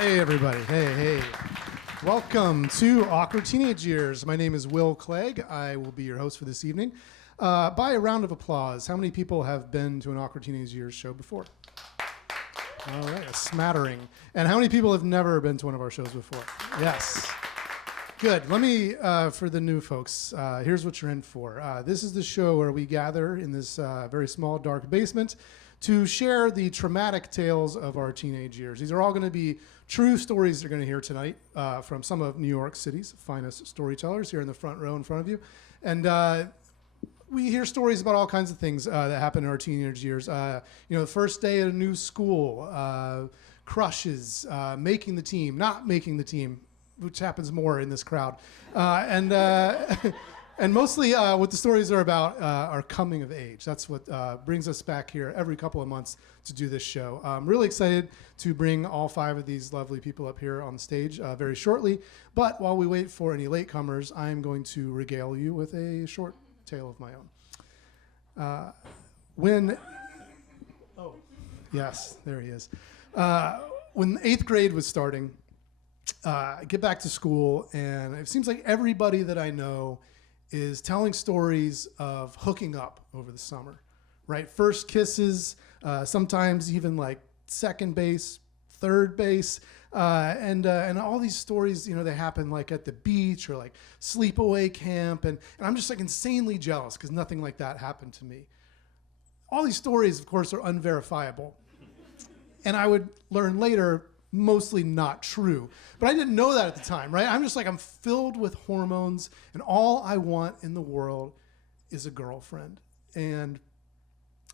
Hey, everybody. Hey. Welcome to Awkward Teenage Years. My name is Will Clegg. I will be your host for this evening. By a round of applause, how many people have been to an Awkward Teenage Years show before? All right, a smattering. And how many people have never been to one of our shows before? Yes. Good. Let me, for the new folks, here's what you're in for. This is the show where we gather in this very small, dark basement to share the traumatic tales of our teenage years. These are all going to be true stories you're going to hear tonight from some of New York City's finest storytellers here in the front row in front of you. And we hear stories about all kinds of things that happen in our teenage years. The first day at a new school, crushes, making the team, not making the team, which happens more in this crowd. And mostly what the stories are about are coming of age. That's what brings us back here every couple of months to do this show. I'm really excited to bring all 5 of these lovely people up here on stage very shortly. But while we wait for any latecomers, I'm going to regale you with a short tale of my own. Yes, there he is. When 8th grade was starting, I get back to school, and it seems like everybody that I know is telling stories of hooking up over the summer, right? First kisses, sometimes even like second base, third base, and all these stories, they happen like at the beach or like sleepaway camp, and I'm just like insanely jealous because nothing like that happened to me. All these stories, of course, are unverifiable, and I would learn later mostly not true. But I didn't know that at the time, right? I'm filled with hormones, and all I want in the world is a girlfriend. And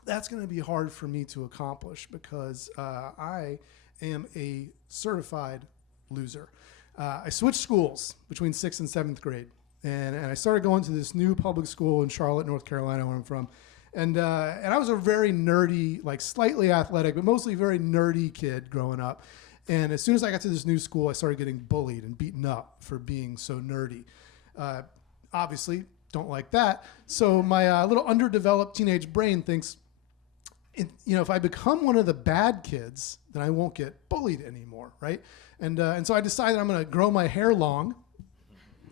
that's going to be hard for me to accomplish because I am a certified loser. I switched schools between 6th and 7th grade, and I started going to this new public school in Charlotte, North Carolina, where I'm from. And I was a very nerdy, like slightly athletic, but mostly very nerdy kid growing up. And as soon as I got to this new school, I started getting bullied and beaten up for being so nerdy. Obviously, don't like that. So my little underdeveloped teenage brain thinks, if I become one of the bad kids, then I won't get bullied anymore, right? And so I decided I'm going to grow my hair long.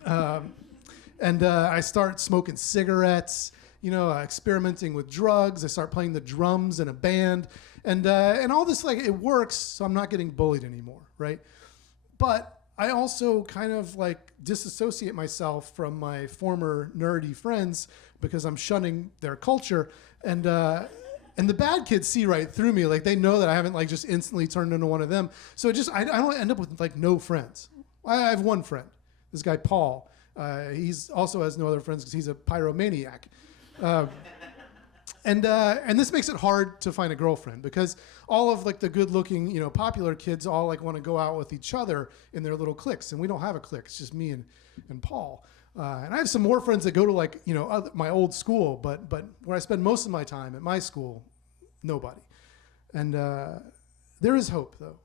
I start smoking cigarettes, experimenting with drugs. I start playing the drums in a band, and all this, like, it works, so I'm not getting bullied anymore, right? But I also kind of like disassociate myself from my former nerdy friends because I'm shunning their culture, and the bad kids see right through me. Like, they know that I haven't like just instantly turned into one of them. So I don't end up with like no friends. I have one friend, this guy Paul. He's also has no other friends because he's a pyromaniac. And this makes it hard to find a girlfriend because all of like the good-looking, popular kids all like want to go out with each other in their little cliques, and we don't have a clique. It's just me and Paul. And I have some more friends that go to like my old school, but where I spend most of my time at my school, nobody. And there is hope though.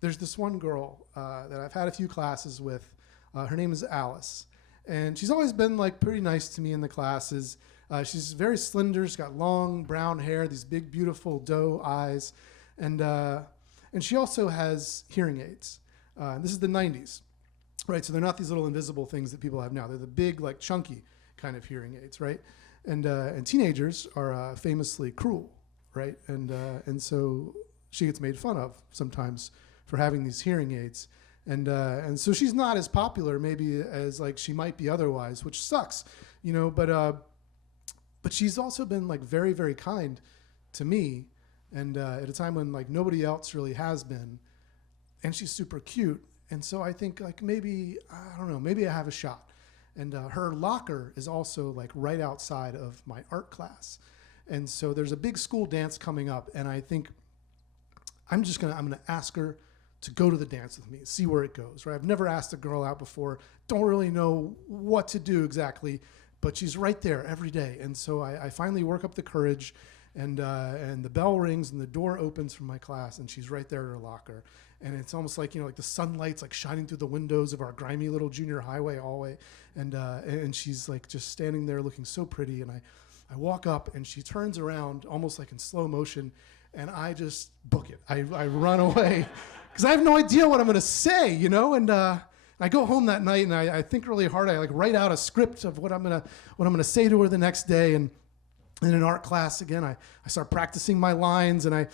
There's this one girl that I've had a few classes with. Her name is Alice, and she's always been like pretty nice to me in the classes. She's very slender. She's got long brown hair, these big, beautiful doe eyes, and she also has hearing aids. This is the 90s, right? So they're not these little invisible things that people have now. They're the big, like chunky kind of hearing aids, right? And teenagers are famously cruel, right? And so she gets made fun of sometimes for having these hearing aids. And so she's not as popular maybe as like she might be otherwise, which sucks, but she's also been like very, very kind to me, and at a time when like nobody else really has been, and she's super cute. And so I think like maybe I have a shot. And her locker is also like right outside of my art class, and so there's a big school dance coming up, and I think I'm gonna ask her to go to the dance with me, see where it goes, right? I've never asked a girl out before, don't really know what to do exactly, but she's right there every day. And so I finally work up the courage, and the bell rings and the door opens from my class, and she's right there at her locker. And it's almost like, like the sunlight's like shining through the windows of our grimy little junior highway hallway. And she's like just standing there looking so pretty. And I walk up, and she turns around almost like in slow motion, and I just book it. I run away because I have no idea what I'm going to say, and I go home that night and I think really hard. I write out a script of what I'm gonna say to her the next day. And in art class again, I start practicing my lines, and I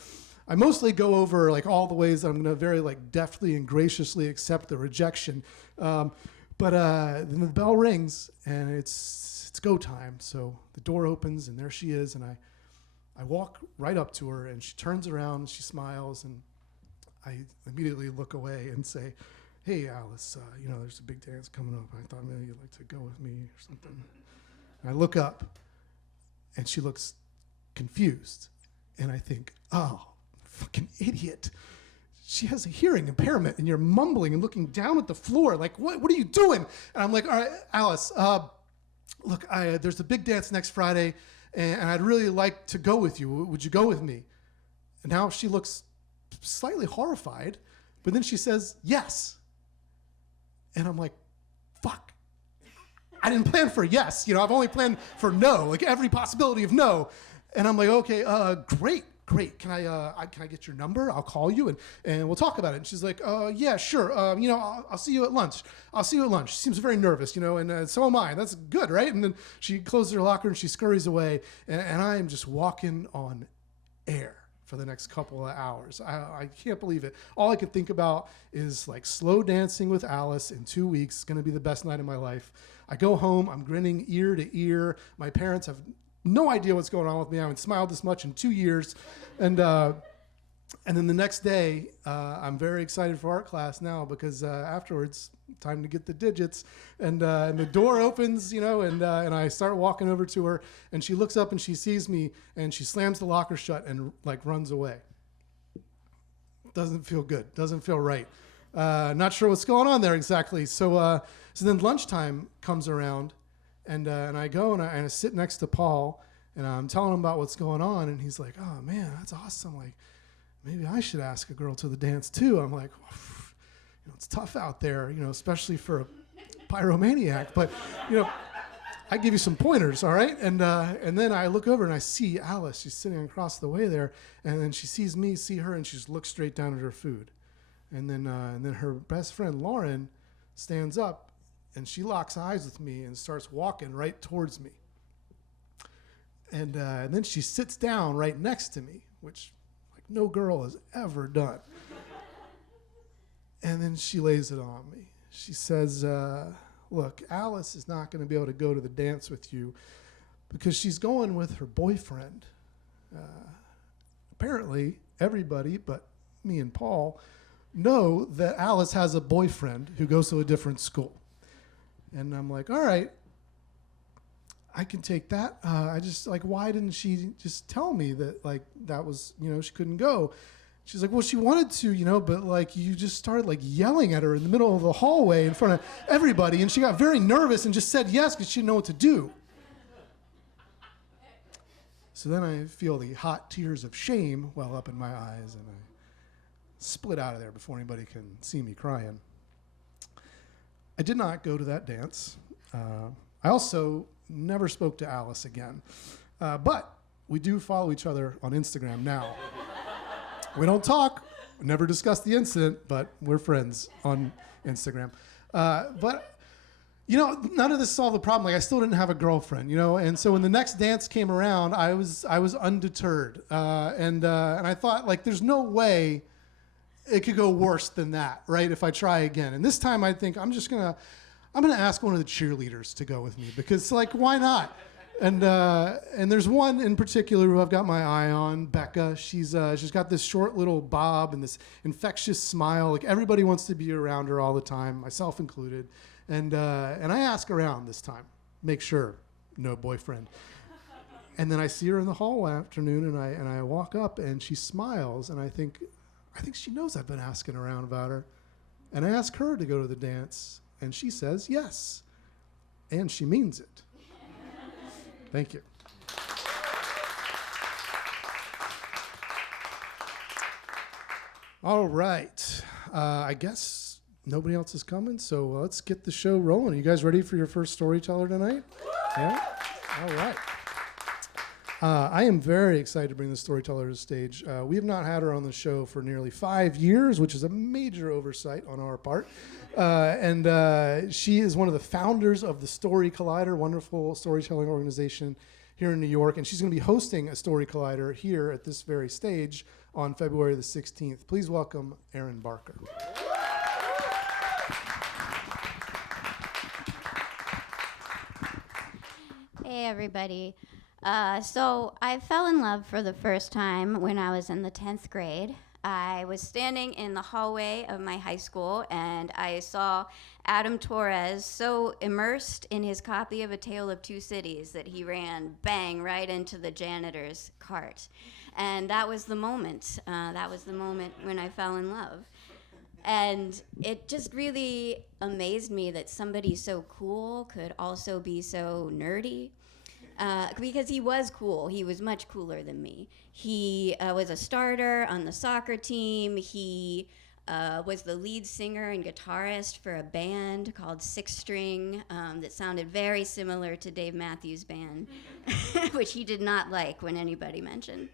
mostly go over all the ways that I'm gonna very deftly and graciously accept the rejection. But then the bell rings and it's go time. So the door opens and there she is, and I walk right up to her and she turns around and she smiles, and I immediately look away and say, "Hey, Alice, there's a big dance coming up. I thought maybe you'd like to go with me or something." And I look up, and she looks confused. And I think, oh, fucking idiot. She has a hearing impairment, and you're mumbling and looking down at the floor. What are you doing? And I'm like, all right, Alice, look, there's a big dance next Friday, and I'd really like to go with you. Would you go with me? And now she looks slightly horrified, but then she says, yes. And I'm like, fuck. I didn't plan for yes. I've only planned for no, every possibility of no. And I'm like, okay, great. Can I get your number? I'll call you and we'll talk about it. And she's like, yeah, sure. I'll see you at lunch. She seems very nervous, and so am I. That's good, right? And then she closes her locker and she scurries away. And I am just walking on air for the next couple of hours. I can't believe it. All I could think about is slow dancing with Alice in 2 weeks. It's going to be the best night of my life. I go home, I'm grinning ear to ear. My parents have no idea what's going on with me. I haven't smiled this much in 2 years. And then the next day, I'm very excited for art class now because afterwards, time to get the digits. And the door opens, and I start walking over to her, and she looks up and she sees me, and she slams the locker shut and runs away. Doesn't feel good. Doesn't feel right. Not sure what's going on there exactly. So then lunchtime comes around, and I go and I sit next to Paul, and I'm telling him about what's going on, and he's like, "Oh man, that's awesome! Maybe I should ask a girl to the dance too." I'm like, it's tough out there, especially for a pyromaniac. But I give you some pointers, all right? And then I look over and I see Alice. She's sitting across the way there, and then she sees me, see her, and she just looks straight down at her food. And then her best friend Lauren stands up, and she locks eyes with me and starts walking right towards me. And then she sits down right next to me, which no girl has ever done. And then she lays it on me. She says, look, Alice is not going to be able to go to the dance with you because she's going with her boyfriend. Apparently, everybody but me and Paul know that Alice has a boyfriend who goes to a different school. And I'm like, all right, I can take that. I just why didn't she just tell me that that was, she couldn't go? She's like, well, she wanted to, but you just started yelling at her in the middle of the hallway in front of everybody. And she got very nervous and just said yes because she didn't know what to do. So then I feel the hot tears of shame well up in my eyes, and I split out of there before anybody can see me crying. I did not go to that dance. I also never spoke to Alice again. But we do follow each other on Instagram now. We don't talk, never discuss the incident, but we're friends on Instagram. But none of this solved the problem. I still didn't have a girlfriend, and so when the next dance came around, I was undeterred. And I thought, there's no way it could go worse than that, right, if I try again. And this time I think I'm gonna ask one of the cheerleaders to go with me because why not? And there's one in particular who I've got my eye on, Becca. She's got this short little bob and this infectious smile. Everybody wants to be around her all the time, myself included. And I ask around this time, make sure no boyfriend. And then I see her in the hall one afternoon, and I walk up and she smiles, and I think she knows I've been asking around about her. And I ask her to go to the dance, and she says yes. And she means it. Thank you. All right. I guess nobody else is coming, so let's get the show rolling. Are you guys ready for your first storyteller tonight? Yeah? All right. I am very excited to bring the storyteller to stage. We have not had her on the show for nearly 5 years, which is a major oversight on our part. And she is one of the founders of the Story Collider, wonderful storytelling organization here in New York. And she's going to be hosting a Story Collider here at this very stage on February the 16th. Please welcome Erin Barker. Hey, everybody. So I fell in love for the first time when I was in the 10th grade. I was standing in the hallway of my high school, and I saw Adam Torres so immersed in his copy of A Tale of Two Cities that he ran bang right into the janitor's cart. And that was the moment. That was the moment when I fell in love. And it just really amazed me that somebody so cool could also be so nerdy. Because he was cool. He was much cooler than me. He was a starter on the soccer team. He was the lead singer and guitarist for a band called Six String that sounded very similar to Dave Matthews Band, which he did not like when anybody mentioned.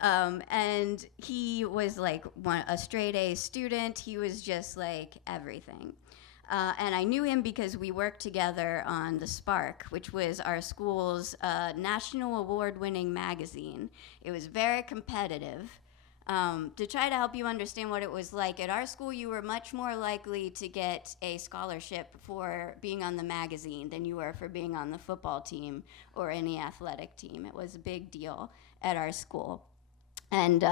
And he was like a straight A student. He was just like everything. And I knew him because we worked together on The Spark, which was our school's national award-winning magazine. It was very competitive. To try to help you understand what it was like, at our school you were much more likely to get a scholarship for being on the magazine than you were for being on the football team or any athletic team. It was a big deal at our school. And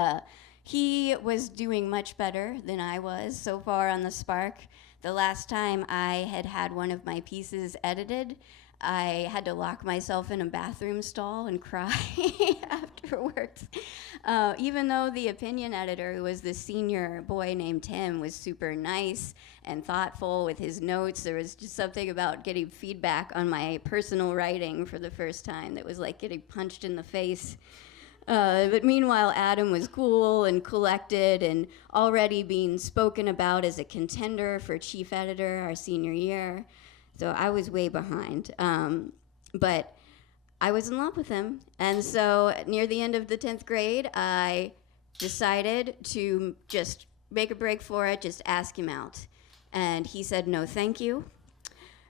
he was doing much better than I was so far on The Spark. The last time I had one of my pieces edited, I had to lock myself in a bathroom stall and cry afterwards. Even though the opinion editor, who was this senior boy named Tim, was super nice and thoughtful with his notes, there was just something about getting feedback on my personal writing for the first time that was like getting punched in the face. But meanwhile, Adam was cool and collected and already being spoken about as a contender for chief editor our senior year. So I was way behind. But I was in love with him. And so near the end of the 10th grade, I decided to just make a break for it, just ask him out. And he said, no, thank you,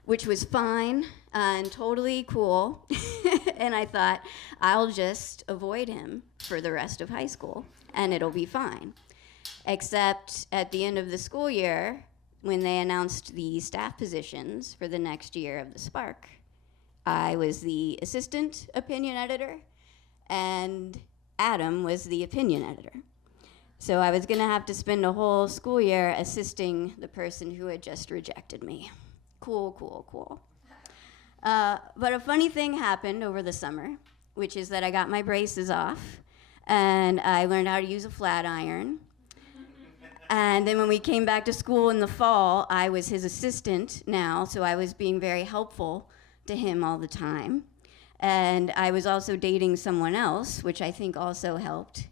which was fine and totally cool. And I thought, I'll just avoid him for the rest of high school, and it'll be fine. Except at the end of the school year, when they announced the staff positions for the next year of The Spark, I was the assistant opinion editor, and Adam was the opinion editor. So I was going to have to spend a whole school year assisting the person who had just rejected me. Cool, cool, cool. But a funny thing happened over the summer, which is that I got my braces off, and I learned how to use a flat iron. And then when we came back to school in the fall, I was his assistant now, so I was being very helpful to him all the time. And I was also dating someone else, which I think also helped.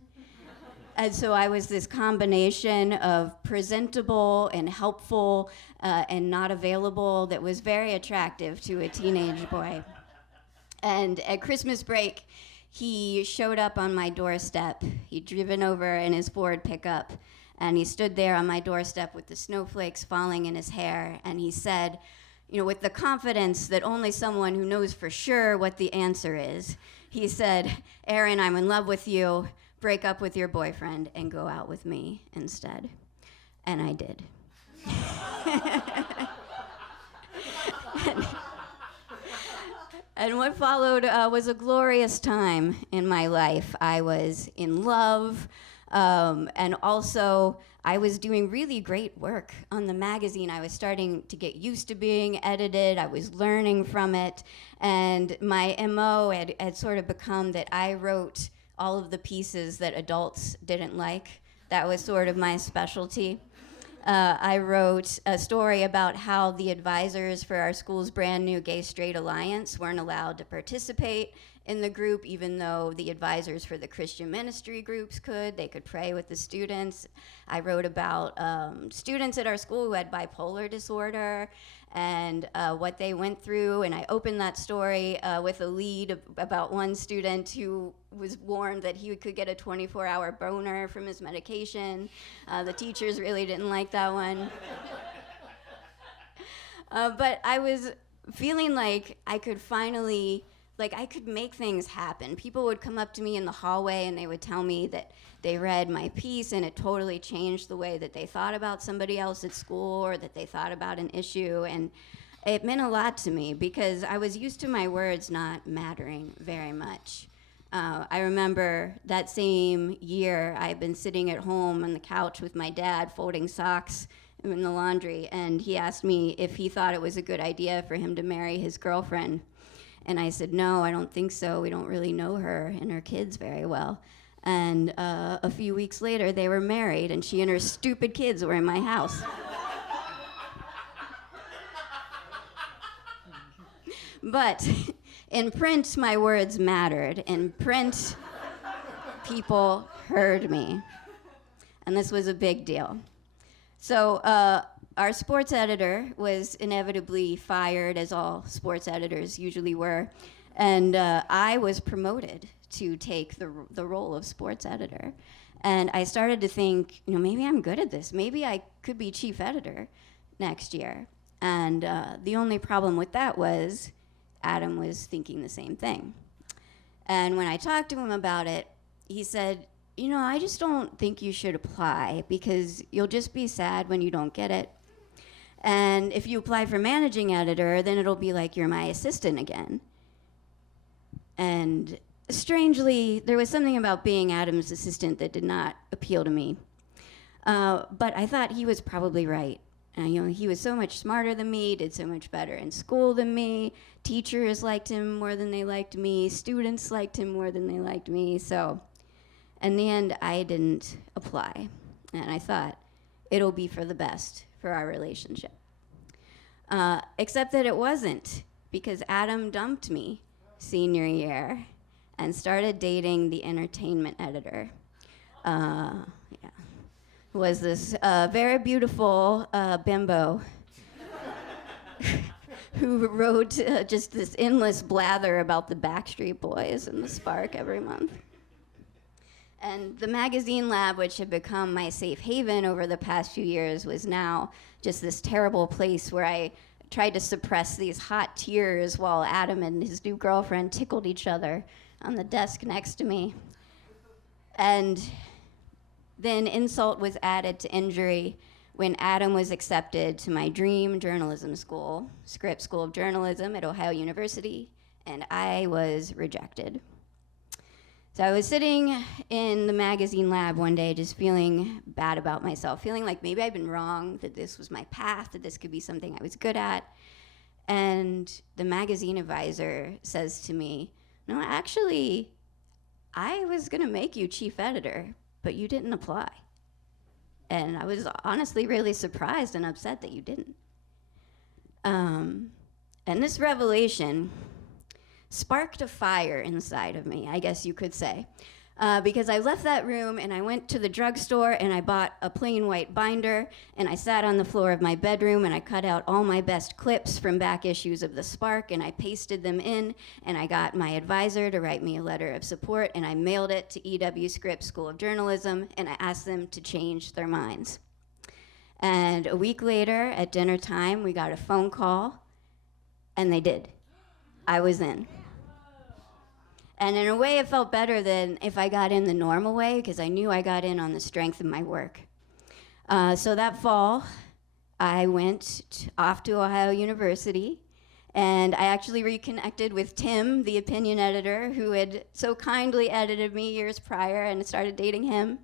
And so I was this combination of presentable and helpful and not available that was very attractive to a teenage boy. And at Christmas break, he showed up on my doorstep. He'd driven over in his Ford pickup, and he stood there on my doorstep with the snowflakes falling in his hair, and he said, you know, with the confidence that only someone who knows for sure what the answer is, he said, Erin, I'm in love with you. Break up with your boyfriend and go out with me instead. And I did. And what followed was a glorious time in my life. I was in love, and also I was doing really great work on the magazine. I was starting to get used to being edited. I was learning from it, and my MO had sort of become that I wrote all of the pieces that adults didn't like. That was sort of my specialty. I wrote a story about how the advisors for our school's brand new gay-straight alliance weren't allowed to participate in the group, even though the advisors for the Christian ministry groups could. They could pray with the students. I wrote about students at our school who had bipolar disorder and what they went through. And I opened that story with a lead about one student who was warned that he could get a 24-hour boner from his medication. The teachers really didn't like that one. But I was feeling like I could finally, like I could make things happen. People would come up to me in the hallway and they would tell me that they read my piece and it totally changed the way that they thought about somebody else at school or that they thought about an issue. And it meant a lot to me because I was used to my words not mattering very much. I remember that same year I had been sitting at home on the couch with my dad folding socks in the laundry, and he asked me if he thought it was a good idea for him to marry his girlfriend. And I said, no, I don't think so. We don't really know her and her kids very well. And a few weeks later, they were married, and she and her stupid kids were in my house. But in print, my words mattered. In print, people heard me. And this was a big deal. So our sports editor was inevitably fired, as all sports editors usually were. And I was promoted to take the role of sports editor. And I started to think, maybe I'm good at this. Maybe I could be chief editor next year. And the only problem with that was Adam was thinking the same thing. And when I talked to him about it, he said, I just don't think you should apply because you'll just be sad when you don't get it. And if you apply for managing editor, then it'll be like you're my assistant again. And strangely, there was something about being Adam's assistant that did not appeal to me. But I thought he was probably right. He was so much smarter than me, did so much better in school than me. Teachers liked him more than they liked me. Students liked him more than they liked me. So in the end, I didn't apply. And I thought, it'll be for the best for our relationship. Except that it wasn't, because Adam dumped me senior year and started dating the entertainment editor. Was this very beautiful bimbo who wrote just this endless blather about the Backstreet Boys and the Spark every month. And the magazine lab, which had become my safe haven over the past few years, was now just this terrible place where I tried to suppress these hot tears while Adam and his new girlfriend tickled each other on the desk next to me. And then insult was added to injury when Adam was accepted to my dream journalism school, Scripps School of Journalism at Ohio University, and I was rejected. So I was sitting in the magazine lab one day just feeling bad about myself, feeling like maybe I'd been wrong, that this was my path, that this could be something I was good at. And the magazine advisor says to me, no, actually, I was gonna make you chief editor, but you didn't apply. And I was honestly really surprised and upset that you didn't. And this revelation sparked a fire inside of me, I guess you could say. Because I left that room and I went to the drugstore and I bought a plain white binder and I sat on the floor of my bedroom and I cut out all my best clips from back issues of The Spark and I pasted them in and I got my advisor to write me a letter of support and I mailed it to EW Scripps School of Journalism and I asked them to change their minds. And a week later at dinner time, we got a phone call and they did. I was in. And in a way, it felt better than if I got in the normal way, because I knew I got in on the strength of my work. So that fall, I went off to Ohio University, and I actually reconnected with Tim, the opinion editor, who had so kindly edited me years prior, and started dating him.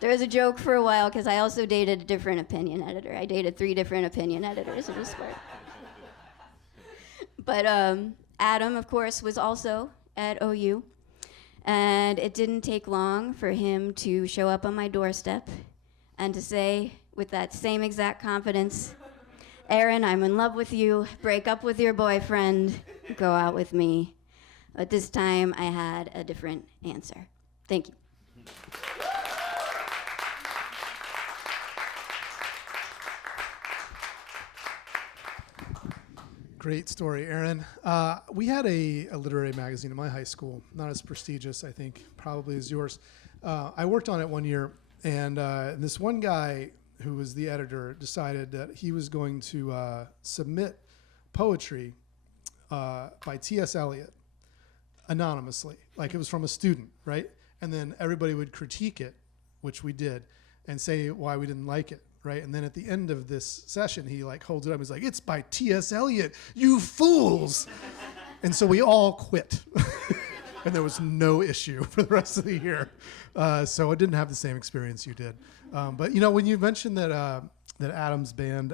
There was a joke for a while, because I also dated a different opinion editor. I dated 3 different opinion editors in the sport. But Adam, of course, was also at OU, and it didn't take long for him to show up on my doorstep and to say, with that same exact confidence, Erin, I'm in love with you, break up with your boyfriend, go out with me. But this time I had a different answer. Thank you. Great story, Erin. We had a literary magazine in my high school, not as prestigious, I think, probably as yours. I worked on it one year, and this one guy who was the editor decided that he was going to submit poetry by T.S. Eliot anonymously, like it was from a student, right? And then everybody would critique it, which we did, and say why we didn't like it. Right, and then at the end of this session, he like holds it up. He's like, "It's by T.S. Eliot, you fools!" And so we all quit, and there was no issue for the rest of the year. So I didn't have the same experience you did. But you know, when you mentioned that that Adam's band,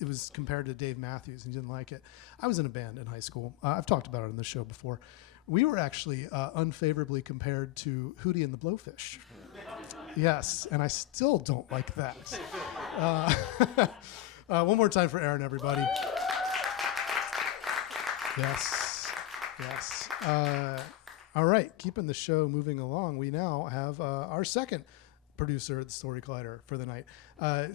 it was compared to Dave Matthews, and you didn't like it. I was in a band in high school. I've talked about it on the show before. We were actually unfavorably compared to Hootie and the Blowfish. Yes, and I still don't like that. One more time for Erin, everybody. Yes, yes. All right, keeping the show moving along, we now have our second producer at the Story Collider for the night.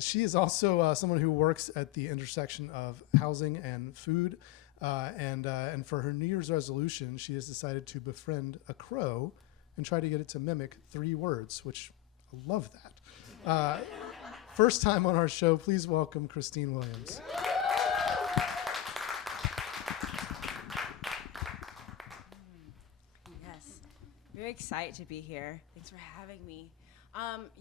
She is also someone who works at the intersection of housing and food. And for her New Year's resolution, she has decided to befriend a crow and try to get it to mimic 3 words, which I love that. First time on our show, please welcome Christine Williams. Yes, very excited to be here. Thanks for having me.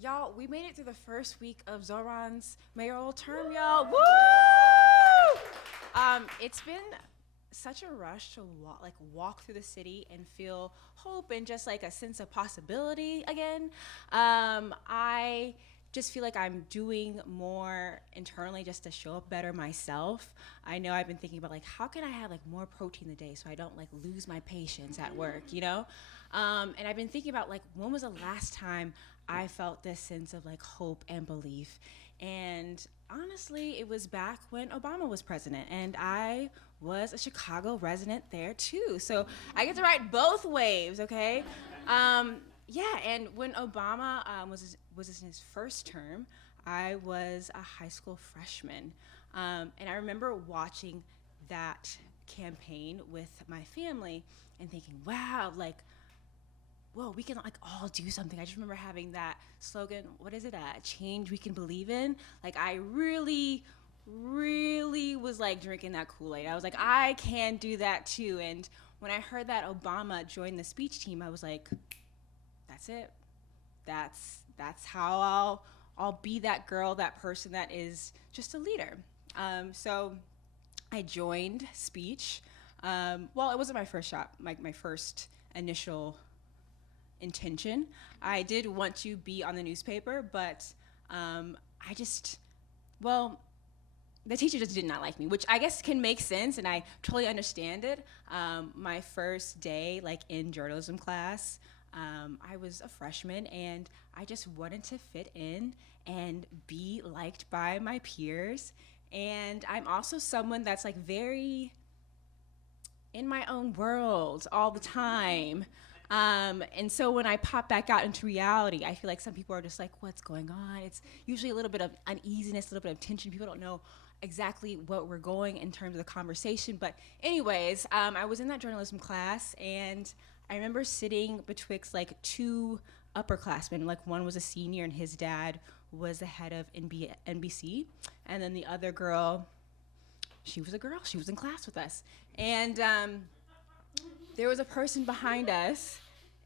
Y'all, we made it through the first week of Zoran's mayoral term, y'all. Woo! It's been such a rush to walk through the city and feel hope and just like a sense of possibility again. I just feel like I'm doing more internally just to show up better myself. I know I've been thinking about like how can I have like more protein in the day so I don't like lose my patience at work, you know? And I've been thinking about like when was the last time I felt this sense of like hope and belief. And honestly, it was back when Obama was president, and I was a Chicago resident there too. So I get to ride both waves, okay? Yeah, and when Obama was in his first term, I was a high school freshman. And I remember watching that campaign with my family and thinking, wow, like, whoa, we can like all do something. I just remember having that slogan, what is it, change we can believe in? Like I really was like drinking that Kool-Aid. I was like, I can do that too. And when I heard that Obama joined the speech team, I was like, that's it. That's how I'll be that girl, that person that is just a leader. So I joined speech. Well, it wasn't my first shot, my first initial intention. I did want to be on the newspaper, but the teacher just did not like me, which I guess can make sense, and I totally understand it. My first day, like in journalism class, I was a freshman, and I just wanted to fit in and be liked by my peers. And I'm also someone that's like very in my own world all the time. And so when I pop back out into reality, I feel like some people are just like, what's going on? It's usually a little bit of uneasiness, a little bit of tension. People don't know exactly what we're going in terms of the conversation. But anyways, I was in that journalism class, and I remember sitting betwixt like 2 upperclassmen. Like one was a senior and his dad was the head of NBC. And then the other girl, she was a girl. She was in class with us. And there was a person behind us,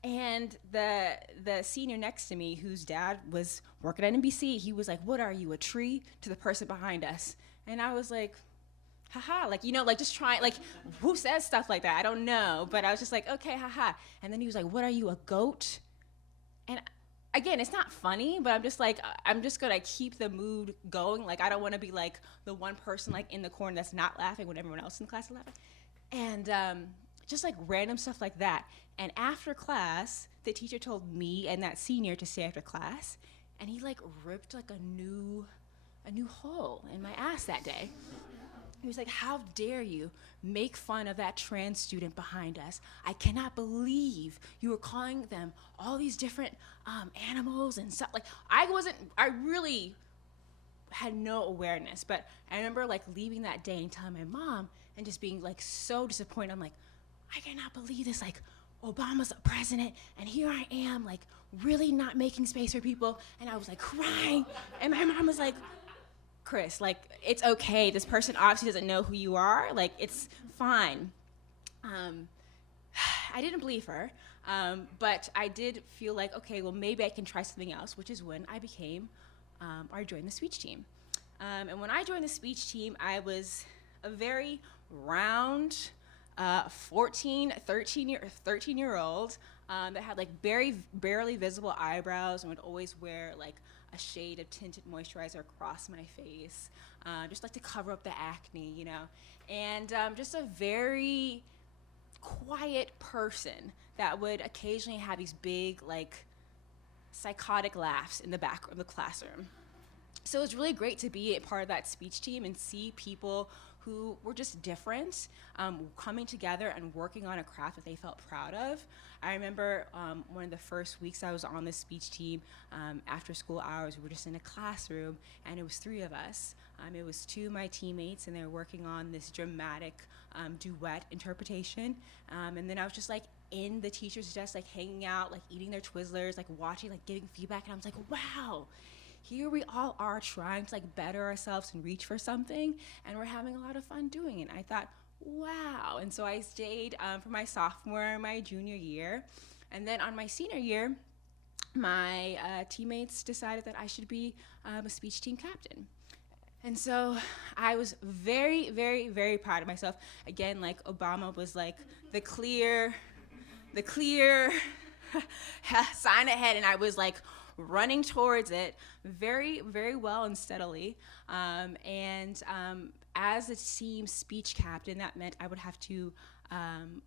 and the senior next to me, whose dad was working at NBC, he was like, "What are you, a tree?" to the person behind us. And I was like, haha, like, you know, like just trying, like, who says stuff like that? I don't know. But I was just like, okay, haha. And then he was like, "What are you, a goat?" And again, it's not funny, but I'm just like, I'm just gonna keep the mood going. Like, I don't wanna be like the one person like in the corner that's not laughing when everyone else in the class is laughing. And just like random stuff like that. And after class, the teacher told me and that senior to stay after class, and he like ripped like a new hole in my ass that day. He was like, how dare you make fun of that trans student behind us? I cannot believe you were calling them all these different animals and stuff. Like, I really had no awareness, but I remember like leaving that day and telling my mom and just being like so disappointed. I'm like, I cannot believe this. Like, Obama's a president, and here I am, like, really not making space for people. And I was like crying, and my mom was like, Chris, like, it's okay. This person obviously doesn't know who you are. Like, it's fine. I didn't believe her, but I did feel like, okay, well, maybe I can try something else, which is when I became, or joined the speech team. And when I joined the speech team, I was a very round 13-year-old that had like barely visible eyebrows and would always wear like a shade of tinted moisturizer across my face, just like to cover up the acne, you know, and just a very quiet person that would occasionally have these big, like, psychotic laughs in the back of the classroom. So it was really great to be a part of that speech team and see people who were just different, coming together and working on a craft that they felt proud of. I remember one of the first weeks I was on the speech team, after school hours, we were just in a classroom, and it was 3 of us. It was 2 of my teammates, and they were working on this dramatic duet interpretation. And then I was just like in the teacher's desk, like hanging out, like eating their Twizzlers, like watching, like giving feedback, and I was like, wow. Here we all are trying to like better ourselves and reach for something, and we're having a lot of fun doing it. And I thought, wow. And so I stayed for my sophomore and my junior year. And then on my senior year, my teammates decided that I should be a speech team captain. And so I was very, very, very proud of myself. Again, like Obama was like the clear sign ahead, and I was like running towards it very, very well and steadily. As a team speech captain, that meant I would have to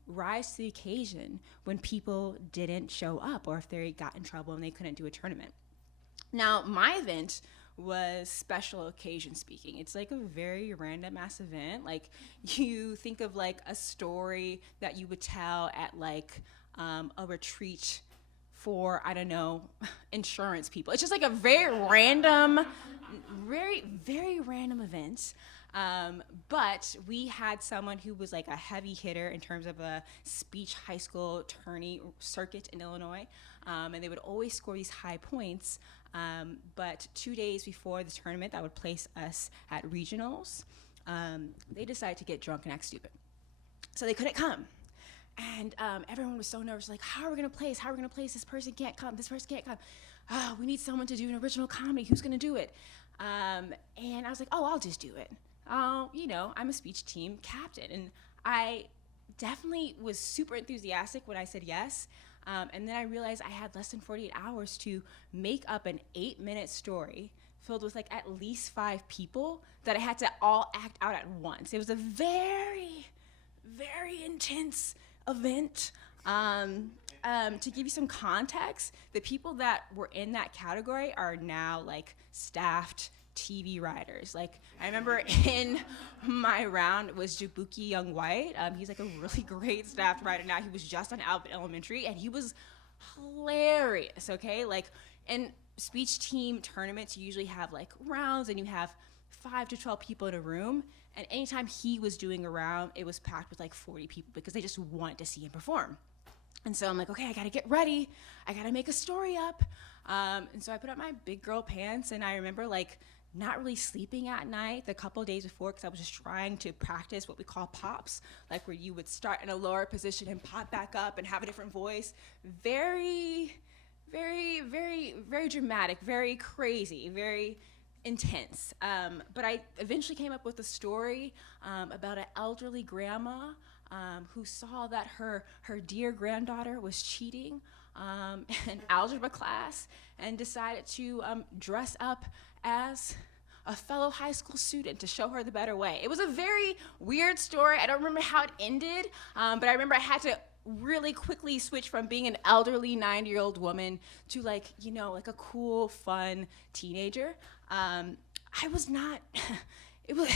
rise to the occasion when people didn't show up or if they got in trouble and they couldn't do a tournament. Now, my event was special occasion speaking. It's like a very random ass event. Like, you think of like a story that you would tell at like a retreat for, I don't know, insurance people. It's just like a very random, very, very random event. But we had someone who was like a heavy hitter in terms of a speech high school tourney circuit in Illinois. And they would always score these high points. But 2 days before the tournament that would place us at regionals, they decided to get drunk and act stupid. So they couldn't come. And everyone was so nervous, like, how are we gonna place? How are we gonna place? This person can't come, this person can't come. Oh, we need someone to do an original comedy. Who's gonna do it? And I was like, oh, I'll just do it. You know, I'm a speech team captain. And I definitely was super enthusiastic when I said yes. And then I realized I had less than 48 hours to make up an 8-minute story filled with like at least 5 people that I had to all act out at once. It was a very, very intense event. To give you some context, the people that were in that category are now like staffed TV writers. Like, I remember in my round was Jabuki Young White. He's like a really great staffed writer now. He was just on Alvin Elementary, and he was hilarious, okay? Like, in speech team tournaments, you usually have like rounds, and you have 5 to 12 people in a room. And anytime he was doing a round, it was packed with like 40 people because they just wanted to see him perform. And so I'm like, okay, I gotta get ready. I gotta make a story up. And so I put up my big girl pants, and I remember like not really sleeping at night the couple of days before because I was just trying to practice what we call pops, like where you would start in a lower position and pop back up and have a different voice. Very, very, very, very dramatic, very crazy, very intense. But I eventually came up with a story about an elderly grandma who saw that her dear granddaughter was cheating in algebra class and decided to dress up as a fellow high school student to show her the better way. It was a very weird story. I don't remember how it ended, but I remember I had to really quickly switch from being an elderly 90-year-old woman to like, you know, like a cool, fun teenager. I was not, it was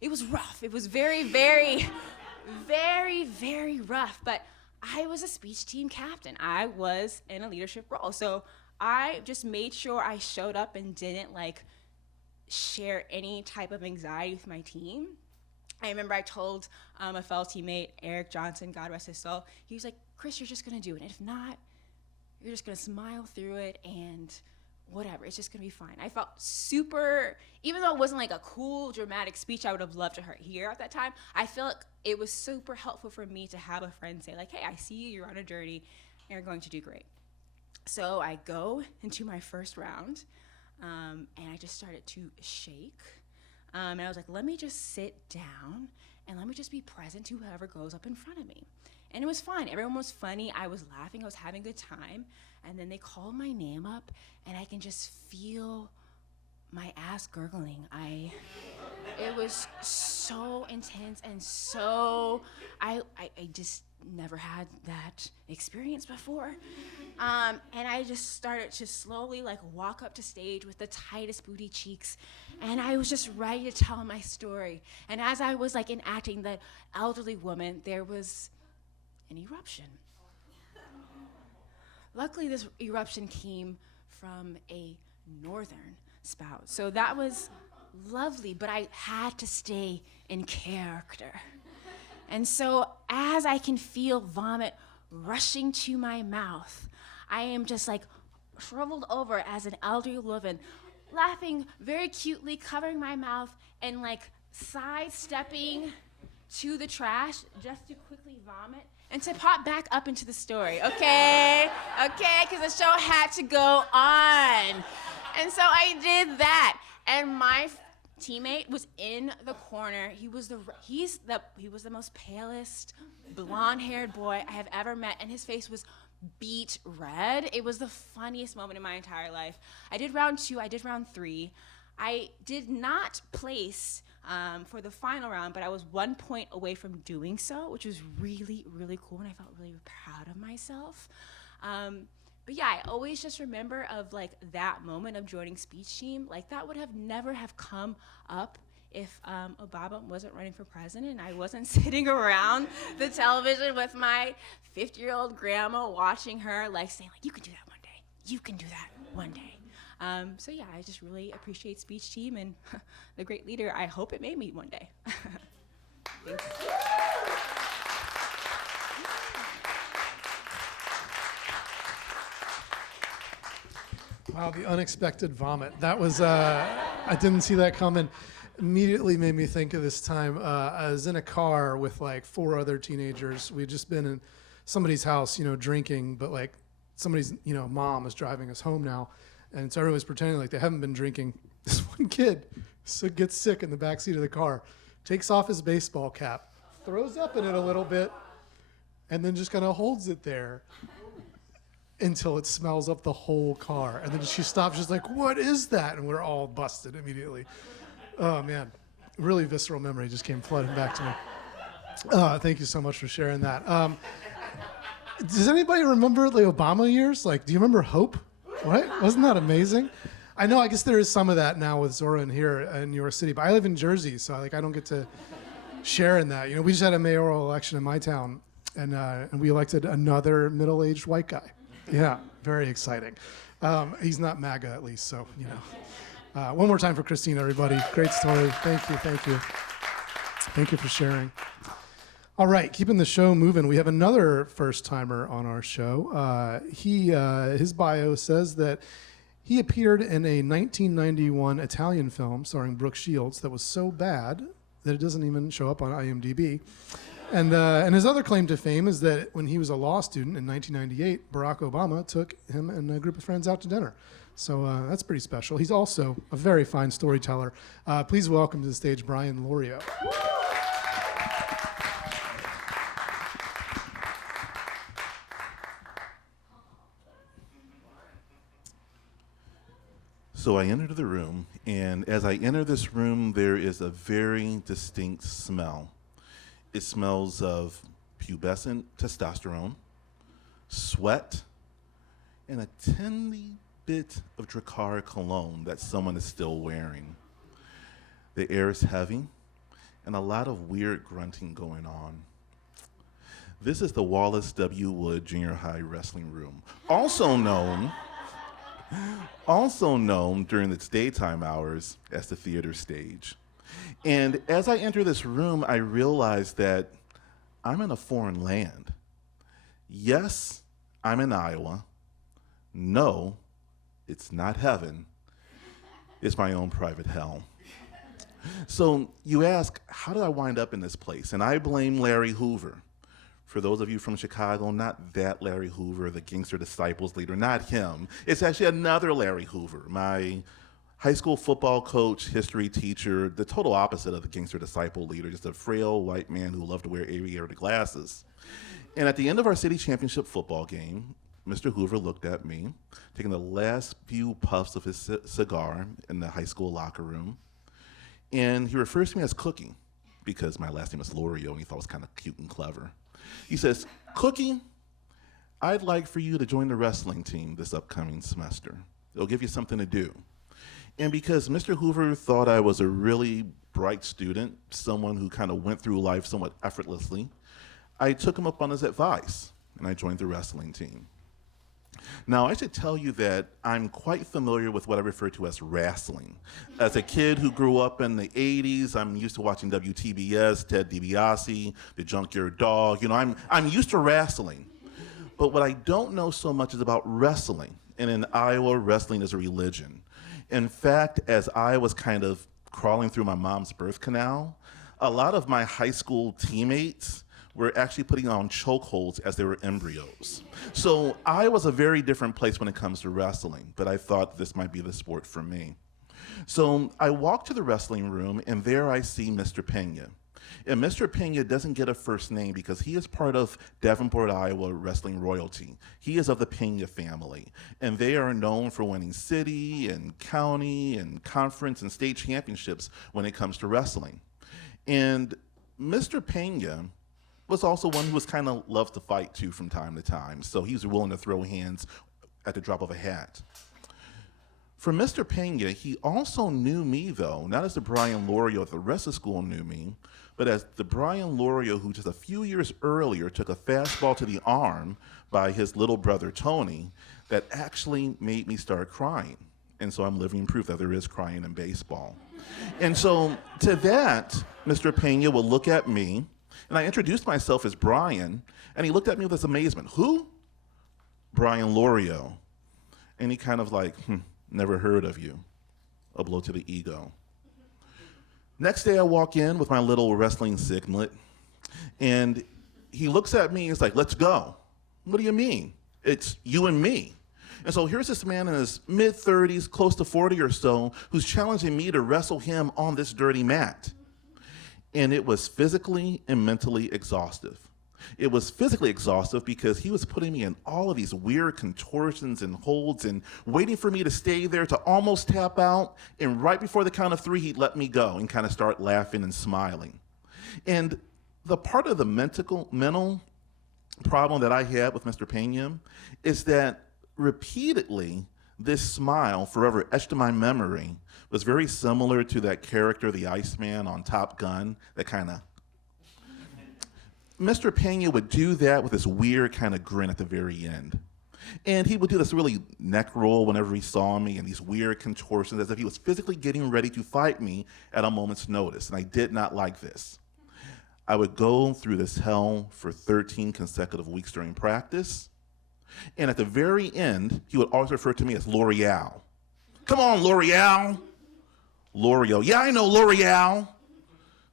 it was rough. It was very, very, very, very rough. But I was a speech team captain. I was in a leadership role. So I just made sure I showed up and didn't like share any type of anxiety with my team. I remember I told a fellow teammate, Eric Johnson, God rest his soul, he was like, Chris, you're just gonna do it. And if not, you're just gonna smile through it and whatever, it's just gonna be fine. I felt super, even though it wasn't like a cool, dramatic speech I would have loved to hear at that time, I feel like it was super helpful for me to have a friend say like, hey, I see you, you're on a journey, and you're going to do great. So I go into my first round, and I just started to shake. And I was like, let me just sit down and let me just be present to whoever goes up in front of me. And it was fine. Everyone was funny. I was laughing. I was having a good time. And then they called my name up, and I can just feel my ass gurgling. It was so intense and so, I just never had that experience before. And I just started to slowly like walk up to stage with the tightest booty cheeks, and I was just ready to tell my story. And as I was like enacting the elderly woman, there was an eruption. Luckily, this eruption came from a northern spout, so that was lovely, but I had to stay in character. And so as I can feel vomit rushing to my mouth, I am just like shriveled over as an elderly woman, laughing very cutely, covering my mouth, and like sidestepping to the trash just to quickly vomit and to pop back up into the story, okay? Okay, because the show had to go on. And so I did that, and my teammate was in the corner. He was the most palest, blonde-haired boy I have ever met, and his face was beet red. It was the funniest moment in my entire life. I did round 2, I did round 3. I did not place for the final round, but I was 1 point away from doing so, which was really, really cool, and I felt really proud of myself. But yeah, I always just remember of like that moment of joining speech team. Like that would have never have come up if Obama wasn't running for president and I wasn't sitting around the television with my 50-year-old grandma watching her like saying like, you can do that one day. You can do that one day. So yeah, I just really appreciate speech team and the great leader I hope it made me one day. Thanks. Wow, the unexpected vomit. That was, I didn't see that coming. Immediately made me think of this time. I was in a car with like 4 other teenagers. We'd just been in somebody's house, drinking, but like somebody's, mom was driving us home now. And so everyone's pretending like they haven't been drinking. This one kid gets sick in the backseat of the car, takes off his baseball cap, throws up in it a little bit, and then just kind of holds it there until it smells up the whole car. And then she stops, she's like, what is that? And we're all busted immediately. Oh man, really visceral memory just came flooding back to me. Thank you so much for sharing that. Does anybody remember the Obama years? Like, do you remember Hope? Right? Wasn't that amazing? I know, I guess there is some of that now with Zora in here in New York City, but I live in Jersey, so I don't get to share in that. We just had a mayoral election in my town, and we elected another middle-aged white guy. Yeah, very exciting. He's not MAGA, at least, so, one more time for Christine, everybody. Great story. Thank you. Thank you for sharing. All right, keeping the show moving, we have another first-timer on our show. His bio says that he appeared in a 1991 Italian film starring Brooke Shields that was so bad that it doesn't even show up on IMDb. And his other claim to fame is that when he was a law student in 1998, Barack Obama took him and a group of friends out to dinner. So that's pretty special. He's also a very fine storyteller. Please welcome to the stage Brian Lorio. So I enter the room, and as I enter this room, there is a very distinct smell. It smells of pubescent testosterone, sweat, and a tiny bit of Drakkar cologne that someone is still wearing. The air is heavy, and a lot of weird grunting going on. This is the Wallace W. Wood Junior High Wrestling Room, also known during its daytime hours as the theater stage. And as I enter this room, I realize that I'm in a foreign land. Yes, I'm in Iowa. No, it's not heaven. It's my own private hell. So you ask, how did I wind up in this place? And I blame Larry Hoover. For those of you from Chicago, not that Larry Hoover, the Gangster Disciples leader, not him. It's actually another Larry Hoover, my high school football coach, history teacher, the total opposite of the Gangster Disciple leader, just a frail white man who loved to wear aviator glasses. And at the end of our city championship football game, Mr. Hoover looked at me, taking the last few puffs of his cigar in the high school locker room, and he refers to me as Cookie, because my last name is Lorio, and he thought it was kind of cute and clever. He says, Cookie, I'd like for you to join the wrestling team this upcoming semester. It'll give you something to do. And because Mr. Hoover thought I was a really bright student, someone who kind of went through life somewhat effortlessly, I took him up on his advice, and I joined the wrestling team. Now, I should tell you that I'm quite familiar with what I refer to as wrestling. As a kid who grew up in the 80s, I'm used to watching WTBS, Ted DiBiase, The Junkyard Dog. You know, I'm used to wrestling. But what I don't know so much is about wrestling. And in Iowa, wrestling is a religion. In fact, as I was kind of crawling through my mom's birth canal, a lot of my high school teammates were actually putting on chokeholds as they were embryos. So I was a very different place when it comes to wrestling, but I thought this might be the sport for me. So I walk to the wrestling room, and there I see Mr. Pena. And Mr. Pena doesn't get a first name because he is part of Davenport, Iowa wrestling royalty. He is of the Pena family, and they are known for winning city and county and conference and state championships when it comes to wrestling. And Mr. Pena was also one who was kind of loved to fight too from time to time, so he was willing to throw hands at the drop of a hat. For Mr. Pena, he also knew me though, not as the Brian Lorio that the rest of school knew me, but as the Brian Lorio who just a few years earlier took a fastball to the arm by his little brother Tony that actually made me start crying. And so I'm living proof that there is crying in baseball. And so to that, Mr. Pena will look at me, and I introduced myself as Brian, and he looked at me with this amazement. Who? Brian Lorio. And he kind of like, never heard of you. A blow to the ego. Next day I walk in with my little wrestling signet, and he looks at me and he's like, let's go. What do you mean? It's you and me. And so here's this man in his mid-30s, close to 40 or so, who's challenging me to wrestle him on this dirty mat. And it was physically and mentally exhaustive. It was physically exhaustive because he was putting me in all of these weird contortions and holds and waiting for me to stay there to almost tap out. And right before the count of 3, he'd let me go and kind of start laughing and smiling. And the part of the mental problem that I had with Mr. Pena is that repeatedly this smile, forever etched in my memory, was very similar to that character, the Iceman on Top Gun, that kind of... Mr. Pena would do that with this weird kind of grin at the very end. And he would do this really neck roll whenever he saw me and these weird contortions as if he was physically getting ready to fight me at a moment's notice. And I did not like this. I would go through this hell for 13 consecutive weeks during practice. And at the very end, he would always refer to me as L'Oreal. Come on, L'Oreal. Lorio. Yeah, I know L'Oreal.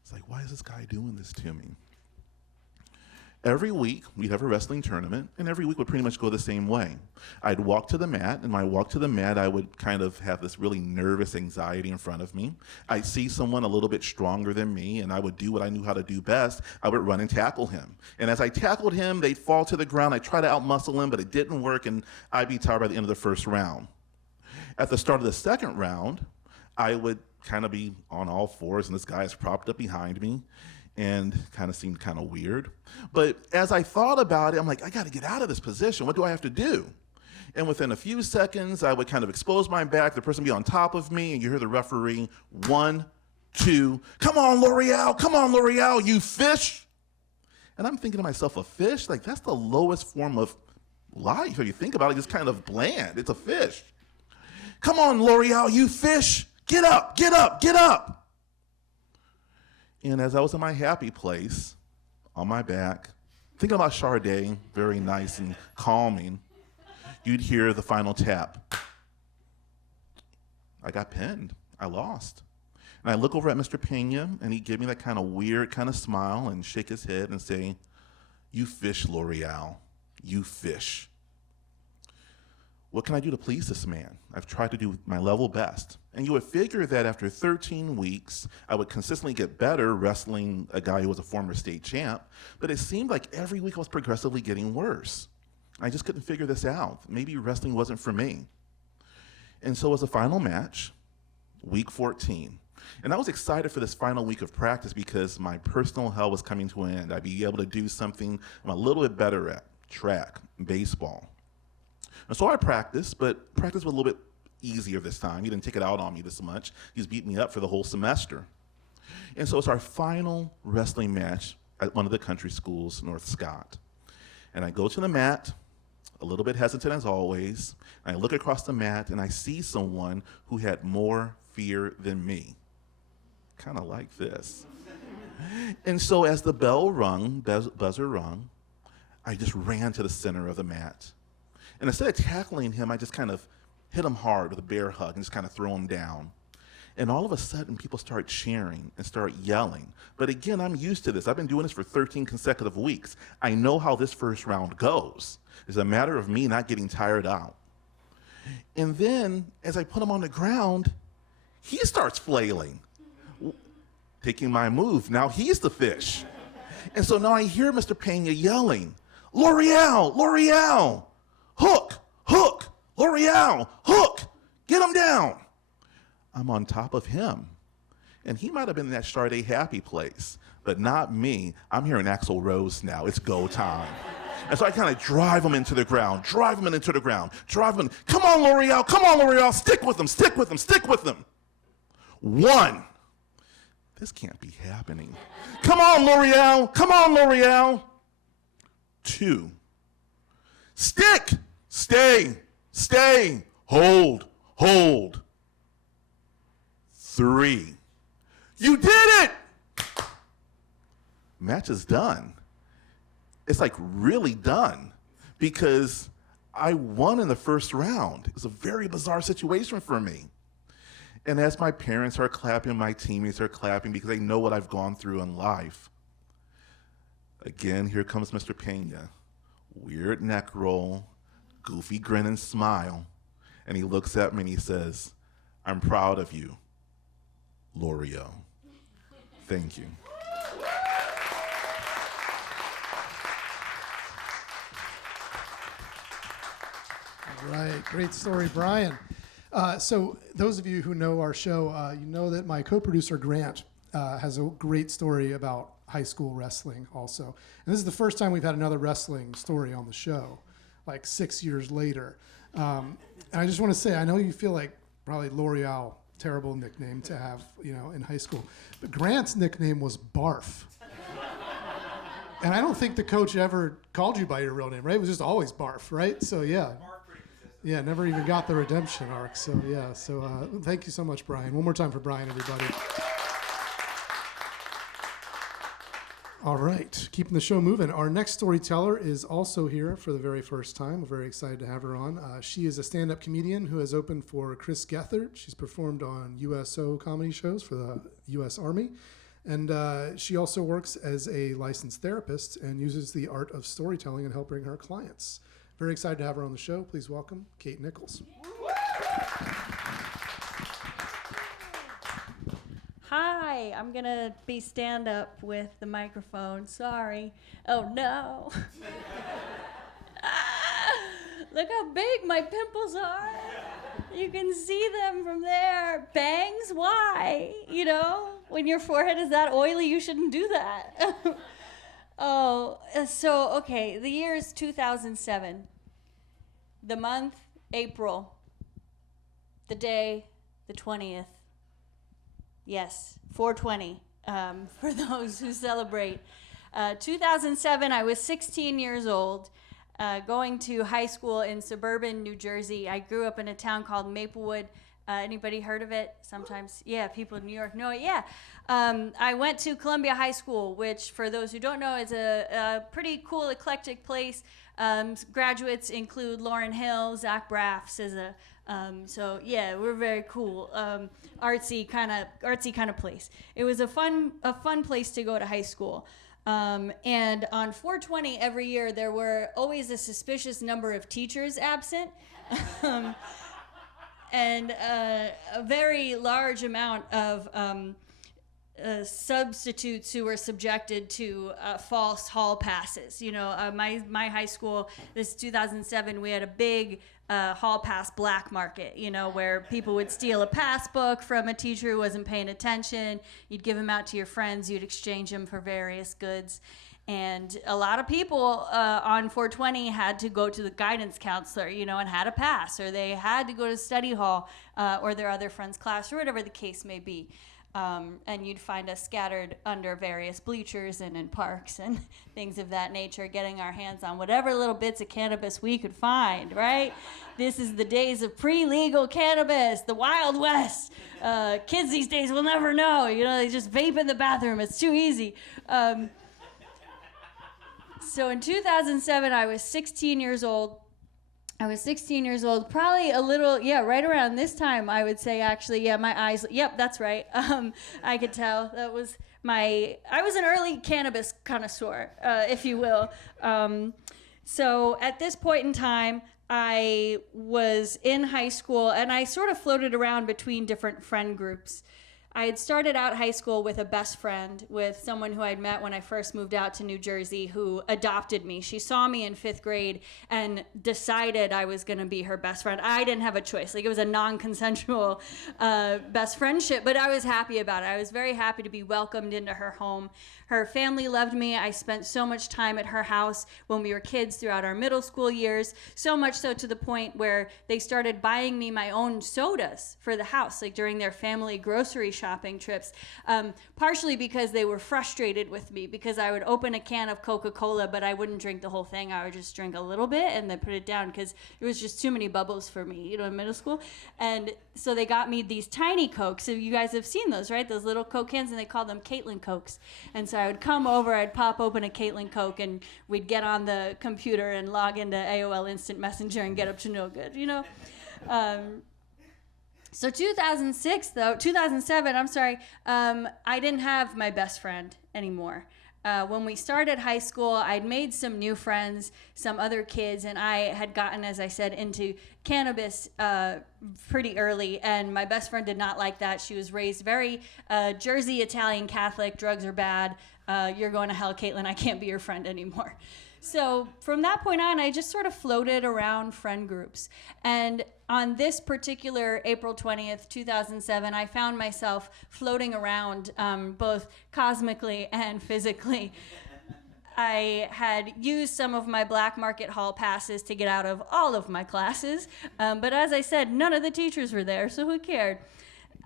It's like, why is this guy doing this to me? Every week, we'd have a wrestling tournament, and every week would pretty much go the same way. I'd walk to the mat, and when I walked to the mat, I would kind of have this really nervous anxiety in front of me. I'd see someone a little bit stronger than me, and I would do what I knew how to do best. I would run and tackle him. And as I tackled him, they'd fall to the ground. I'd try to outmuscle him, but it didn't work, and I'd be tired by the end of the first round. At the start of the second round, I would kind of be on all fours, and this guy is propped up behind me, and kind of seemed kind of weird. But as I thought about it, I'm like, I got to get out of this position. What do I have to do? And within a few seconds, I would kind of expose my back, the person would be on top of me, and you hear the referee, 1, 2. Come on, L'Oreal, you fish. And I'm thinking to myself, a fish? Like, that's the lowest form of life. If you think about it, it's kind of bland. It's a fish. Come on, L'Oreal, you fish. Get up, get up, get up. And as I was in my happy place, on my back, thinking about Sade, very nice and calming, you'd hear the final tap. I got pinned. I lost. And I look over at Mr. Pena, and he gave me that kind of weird kind of smile and shake his head and say, you fish, L'Oreal. You fish. What can I do to please this man? I've tried to do my level best. And you would figure that after 13 weeks, I would consistently get better wrestling a guy who was a former state champ, but it seemed like every week I was progressively getting worse. I just couldn't figure this out. Maybe wrestling wasn't for me. And so as a final match, week 14. And I was excited for this final week of practice because my personal hell was coming to an end. I'd be able to do something I'm a little bit better at, track, baseball. And so I practiced, but practice was a little bit easier this time. He didn't take it out on me this much. He just beat me up for the whole semester. And so it's our final wrestling match at one of the country schools, North Scott. And I go to the mat, a little bit hesitant as always. And I look across the mat and I see someone who had more fear than me. Kind of like this. And so as the bell rung, buzzer rung, I just ran to the center of the mat. And instead of tackling him, I just kind of hit him hard with a bear hug and just kind of throw him down. And all of a sudden, people start cheering and start yelling. But again, I'm used to this. I've been doing this for 13 consecutive weeks. I know how this first round goes. It's a matter of me not getting tired out. And then, as I put him on the ground, he starts flailing, taking my move. Now he's the fish. And so now I hear Mr. Pena yelling, L'Oreal, L'Oreal, hook, hook, L'Oreal, hook, get him down. I'm on top of him. And he might have been in that Sade happy place, but not me. I'm hearing Axl Rose now. It's go time. And so I kind of drive him into the ground, drive him. Come on, L'Oreal, stick with him, stick with him, stick with him. 1. This can't be happening. Come on, L'Oreal. 2. Stick, stay, hold. 3. You did it! Match is done. It's like really done because I won in the first round. It was a very bizarre situation for me. And as my parents are clapping, my teammates are clapping because they know what I've gone through in life. Again, here comes Mr. Pena. Weird neck roll, goofy grin and smile. And he looks at me and he says, I'm proud of you, Lorio. Thank you. All right, great story, Brian. So those of you who know our show, you know that my co-producer Grant has a great story about high school wrestling also. And this is the first time we've had another wrestling story on the show, like 6 years later. And I just want to say, I know you feel like probably L'Oreal, terrible nickname to have, in high school. But Grant's nickname was Barf. And I don't think the coach ever called you by your real name, right? It was just always Barf, right? So yeah. Yeah, never even got the redemption arc. So yeah, thank you so much, Brian. One more time for Brian, everybody. All right, keeping the show moving. Our next storyteller is also here for the very first time. We're very excited to have her on. She is a stand-up comedian who has opened for Chris Gethard. She's performed on USO comedy shows for the U.S. Army. And she also works as a licensed therapist and uses the art of storytelling in helping her clients. Very excited to have her on the show. Please welcome Kate Nichols. Hi, I'm going to be stand up with the microphone. Sorry. Oh, no. Look how big my pimples are. You can see them from there. Bangs? Why? When your forehead is that oily, you shouldn't do that. Okay, the year is 2007. The month, April. The day, the 20th. Yes, 420 for those who celebrate. 2007, I was 16 years old, going to high school in suburban New Jersey. I grew up in a town called Maplewood. Anybody heard of it? Sometimes, yeah, people in New York know it. Yeah. I went to Columbia High School, which, for those who don't know, is a pretty cool, eclectic place. Graduates include Lauryn Hill, Zach Braff's is a so yeah, we're very cool, artsy kind of place. It was a fun place to go to high school. And on 420 every year, there were always a suspicious number of teachers absent. And a very large amount of substitutes who were subjected to false hall passes. You know, my high school, this 2007, we had a big hall pass black market, you know, where people would steal a pass book from a teacher who wasn't paying attention. You'd give them out to your friends. You'd exchange them for various goods. And a lot of people on 420 had to go to the guidance counselor, you know, and had a pass, or they had to go to study hall or their other friend's class, or whatever the case may be. And you'd find us scattered under various bleachers and in parks and things of that nature, getting our hands on whatever little bits of cannabis we could find, right? This is the days of pre-legal cannabis, the Wild West. Kids these days will never know, you know, they just vape in the bathroom. It's too easy. So in 2007, I was 16 years old. Probably a little, right around this time, I would say, actually, my eyes, yep, that's right. I could tell. I was an early cannabis connoisseur, if you will. So at this point in time, I was in high school, and I sort of floated around between different friend groups. I had started out high school with a best friend, with someone who I'd met when I first moved out to New Jersey, who adopted me. She saw me in 5th grade and decided I was going to be her best friend. I didn't have a choice. Like, it was a non-consensual best friendship, but I was happy about it. I was very happy to be welcomed into her home. Her family loved me. I spent so much time at her house when we were kids throughout our middle school years, so much so to the point where they started buying me my own sodas for the house, like during their family grocery shopping trips, partially because they were frustrated with me, because I would open a can of Coca-Cola, but I wouldn't drink the whole thing. I would just drink a little bit and then put it down, because it was just too many bubbles for me, you know, in middle school. And so they got me these tiny Cokes. So you guys have seen those, right? Those little Coke cans, and they call them Caitlin Cokes. And so I would come over, I'd pop open a Caitlin Coke, and we'd get on the computer and log into AOL Instant Messenger and get up to no good, you know? So 2007, I didn't have my best friend anymore. When we started high school, I'd made some new friends, some other kids, and I had gotten, as I said, into cannabis pretty early, and my best friend did not like that. She was raised very Jersey Italian Catholic, drugs are bad, you're going to hell, Caitlin, I can't be your friend anymore. So from that point on, I just sort of floated around friend groups. And on this particular April 20th, 2007, I found myself floating around both cosmically and physically. I had used some of my black market hall passes to get out of all of my classes. But as I said, none of the teachers were there, so who cared?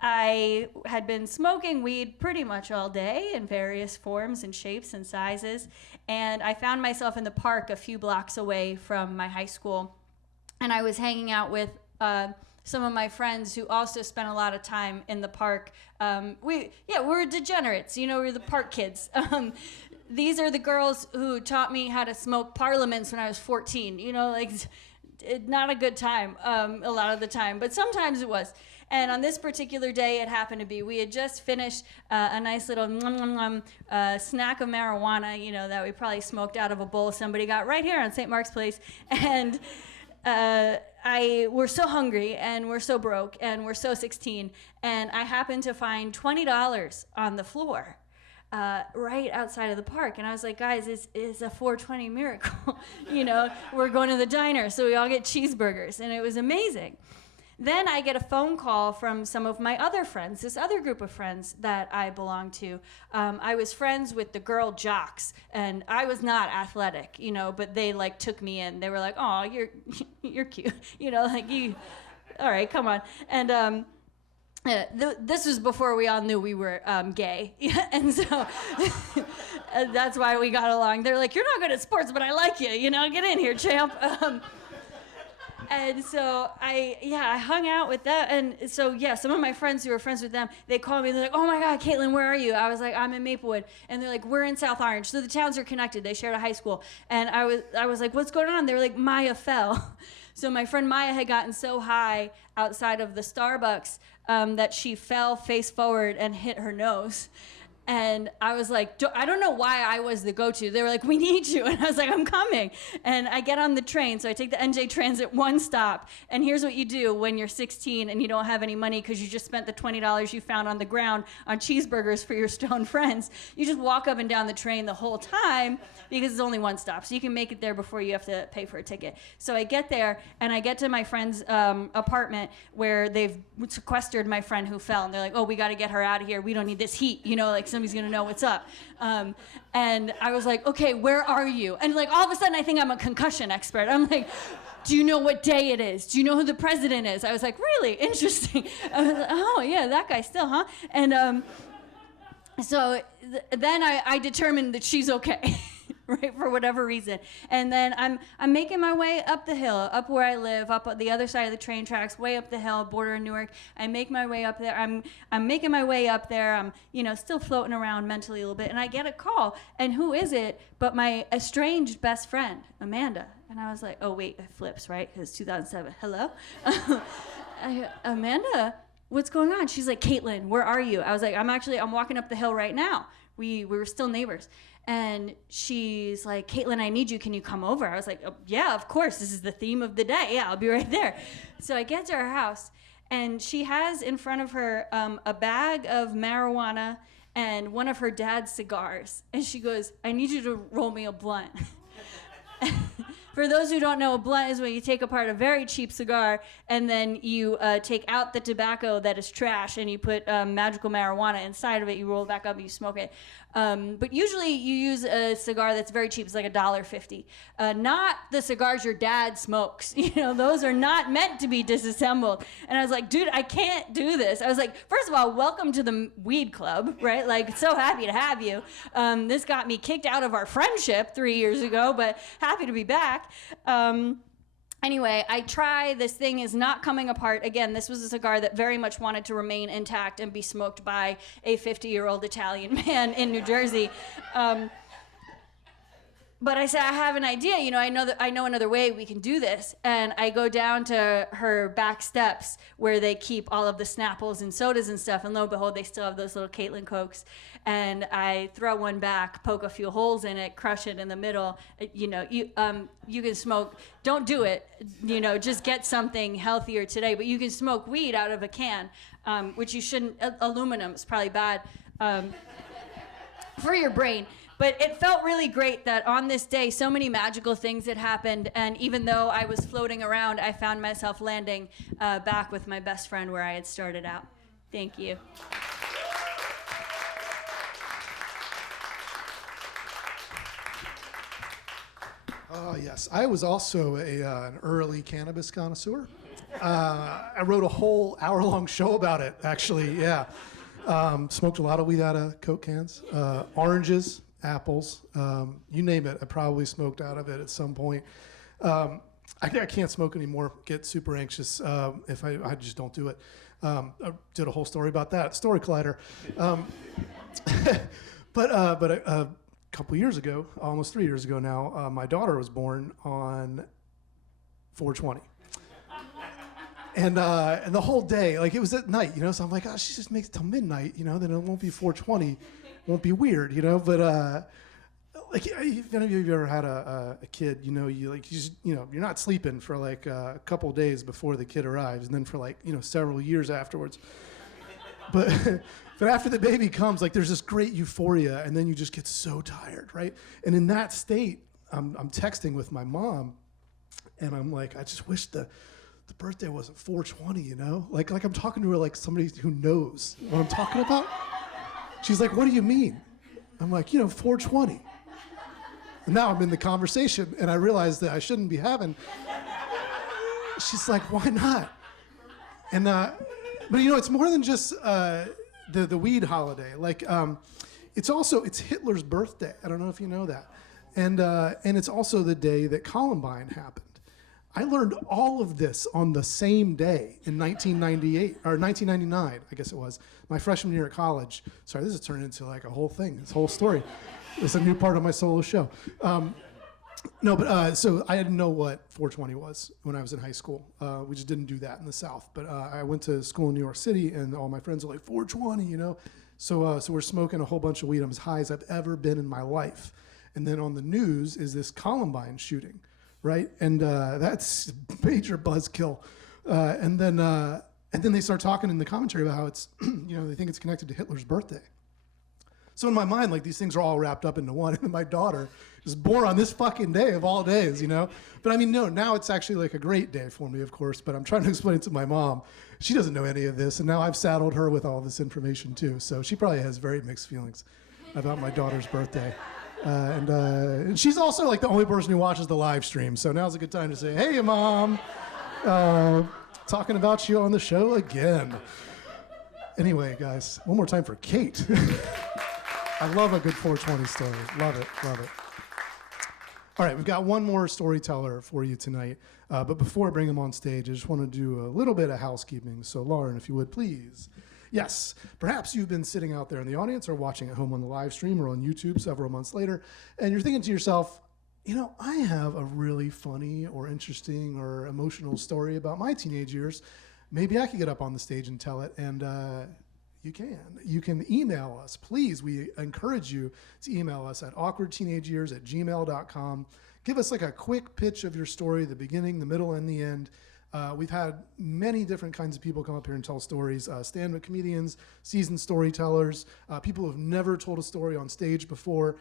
I had been smoking weed pretty much all day in various forms and shapes and sizes, and I found myself in the park a few blocks away from my high school, and I was hanging out with some of my friends who also spent a lot of time in the park. We're degenerates, you know, we're the park kids. These are the girls who taught me how to smoke parliaments when I was 14, you know, like, not a good time a lot of the time, but sometimes it was. And on this particular day, it happened to be. We had just finished a nice little snack of marijuana, you know, that we probably smoked out of a bowl somebody got right here on St. Mark's Place. And we're so hungry, and we're so broke, and we're so 16. And I happened to find $20 on the floor right outside of the park. And I was like, guys, it's a 420 miracle. You know, we're going to the diner, so we all get cheeseburgers. And it was amazing. Then I get a phone call from some of my other friends, this other group of friends that I belonged to. I was friends with the girl jocks, and I was not athletic, you know, but they like took me in. They were like, "Oh, you're cute," you know, like, you, all right, come on. And This was before we all knew we were gay, and so that's why we got along. They're like, "You're not good at sports, but I like you. You know, get in here, champ." And so I hung out with that, and so some of my friends who were friends with them, they called me. They're like, "Oh my God, Caitlin, where are you?" I was like, "I'm in Maplewood," and they're like, "We're in South Orange." So the towns are connected. They shared a high school, and I was like, "What's going on?" They were like, "Maya fell." So my friend Maya had gotten so high outside of the Starbucks that she fell face forward and hit her nose. And I was like, I don't know why I was the go-to. They were like, "We need you." And I was like, "I'm coming." And I get on the train. So I take the NJ Transit one stop. And here's what you do when you're 16 and you don't have any money because you just spent the $20 you found on the ground on cheeseburgers for your stoned friends. You just walk up and down the train the whole time because it's only one stop. So you can make it there before you have to pay for a ticket. So I get there and I get to my friend's apartment where they've sequestered my friend who fell. And they're like, "Oh, we got to get her out of here. We don't need this heat. You know, like somebody's going to know what's up." And I was like, "Okay, where are you?" And like all of a sudden I think I'm a concussion expert. I'm like, "Do you know what day it is? Do you know who the president is?" I was like, "Really? Interesting." I was like, "Oh yeah, that guy still, huh?" And so then I determined that she's okay. Right, for whatever reason. And then I'm making my way up the hill, up where I live, up the other side of the train tracks, way up the hill, border in Newark. I make my way up there. I'm making my way up there. I'm, still floating around mentally a little bit. And I get a call. And who is it but my estranged best friend, Amanda. And I was like, oh, wait, it flips, right? Because 2007. Hello? Amanda, what's going on? She's like, "Caitlin, where are you?" I was like, I'm walking up the hill right now. We were still neighbors. And she's like, "Caitlin, I need you. Can you come over?" I was like, "Oh, yeah, of course. This is the theme of the day. Yeah, I'll be right there." So I get to her house, and she has in front of her a bag of marijuana and one of her dad's cigars. And she goes, "I need you to roll me a blunt." For those who don't know, a blunt is when you take apart a very cheap cigar and then you take out the tobacco that is trash and you put magical marijuana inside of it. You roll it back up and you smoke it. But usually you use a cigar that's very cheap. It's like $1.50. Not the cigars your dad smokes. Those are not meant to be disassembled. And I was like, "Dude, I can't do this." I was like, first of all, welcome to the weed club, right? Like, so happy to have you. This got me kicked out of our friendship 3 years ago, but happy to be back. Anyway, I try. This thing is not coming apart. Again, this was a cigar that very much wanted to remain intact and be smoked by a 50-year-old Italian man in New Jersey. But I said, "I have an idea. I know another way we can do this." And I go down to her back steps where they keep all of the Snapples and sodas and stuff. And lo and behold, they still have those little Caitlin Cokes. And I throw one back, poke a few holes in it, crush it in the middle. You can smoke. Don't do it. Just get something healthier today. But you can smoke weed out of a can, which you shouldn't. Aluminum is probably bad for your brain. But it felt really great that on this day, so many magical things had happened. And even though I was floating around, I found myself landing back with my best friend where I had started out. Thank you. Oh, yes. I was also an early cannabis connoisseur. I wrote a whole hour-long show about it, actually, yeah. Smoked a lot of weed out of Coke cans. Oranges, apples, you name it. I probably smoked out of it at some point. I can't smoke anymore. Get super anxious if I just don't do it. I did a whole story about that. Story Collider. But a couple years ago, almost 3 years ago now, my daughter was born on 4/20. And the whole day, like, it was at night, so I'm like, oh, she just makes it till midnight, then it won't be 4:20, won't be weird, but like, if any of you have ever had a kid, you're not sleeping for like a couple days before the kid arrives, and then for like, several years afterwards. But after the baby comes, like, there's this great euphoria, and then you just get so tired, right? And in that state, I'm texting with my mom, and I'm like, I just wish the birthday wasn't 4/20, Like I'm talking to her like somebody who knows what I'm talking about. She's like, "What do you mean?" I'm like, 4/20. And now I'm in the conversation, and I realize that I shouldn't be having. She's like, "Why not?" And But it's more than just the weed holiday. Like, it's Hitler's birthday. I don't know if you know that, and it's also the day that Columbine happened. I learned all of this on the same day in 1998 or 1999, I guess it was, my freshman year at college. Sorry, this has turned into like a whole thing. This whole story. It's a new part of my solo show. So I didn't know what 420 was when I was in high school. We just didn't do that in the South. But I went to school in New York City, and all my friends were like, 420, So we're smoking a whole bunch of weed. I'm as high as I've ever been in my life. And then on the news is this Columbine shooting, right? And that's a major buzzkill. And then they start talking in the commentary about how it's, they think it's connected to Hitler's birthday. So in my mind, like, these things are all wrapped up into one. And my daughter is born on this fucking day of all days, But I mean, no, now it's actually like a great day for me, of course. But I'm trying to explain it to my mom. She doesn't know any of this. And now I've saddled her with all this information, too. So she probably has very mixed feelings about my daughter's birthday. And she's also like the only person who watches the live stream. So now's a good time to say, hey, Mom, talking about you on the show again. Anyway, guys, one more time for Kate. I love a good 420 story. Love it. All right, we've got one more storyteller for you tonight. But before I bring him on stage, I just want to do a little bit of housekeeping. So, Lauren, if you would, please. Yes, perhaps you've been sitting out there in the audience or watching at home on the live stream or on YouTube several months later, and you're thinking to yourself, I have a really funny or interesting or emotional story about my teenage years. Maybe I could get up on the stage and tell it, and you can email us. Please, we encourage you to email us at awkwardteenageyears@gmail.com. Give us like a quick pitch of your story, the beginning, the middle, and the end. We've had many different kinds of people come up here and tell stories. Stand-up comedians, seasoned storytellers, people who have never told a story on stage before.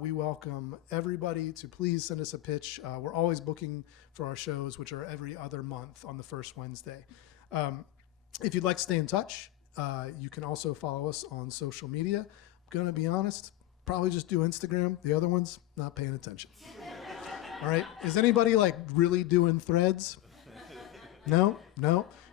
We welcome everybody to please send us a pitch. We're always booking for our shows, which are every other month on the first Wednesday. If you'd like to stay in touch, you can also follow us on social media. I'm going to be honest, probably just do Instagram. The other ones, not paying attention. All right? Is anybody like really doing Threads? No.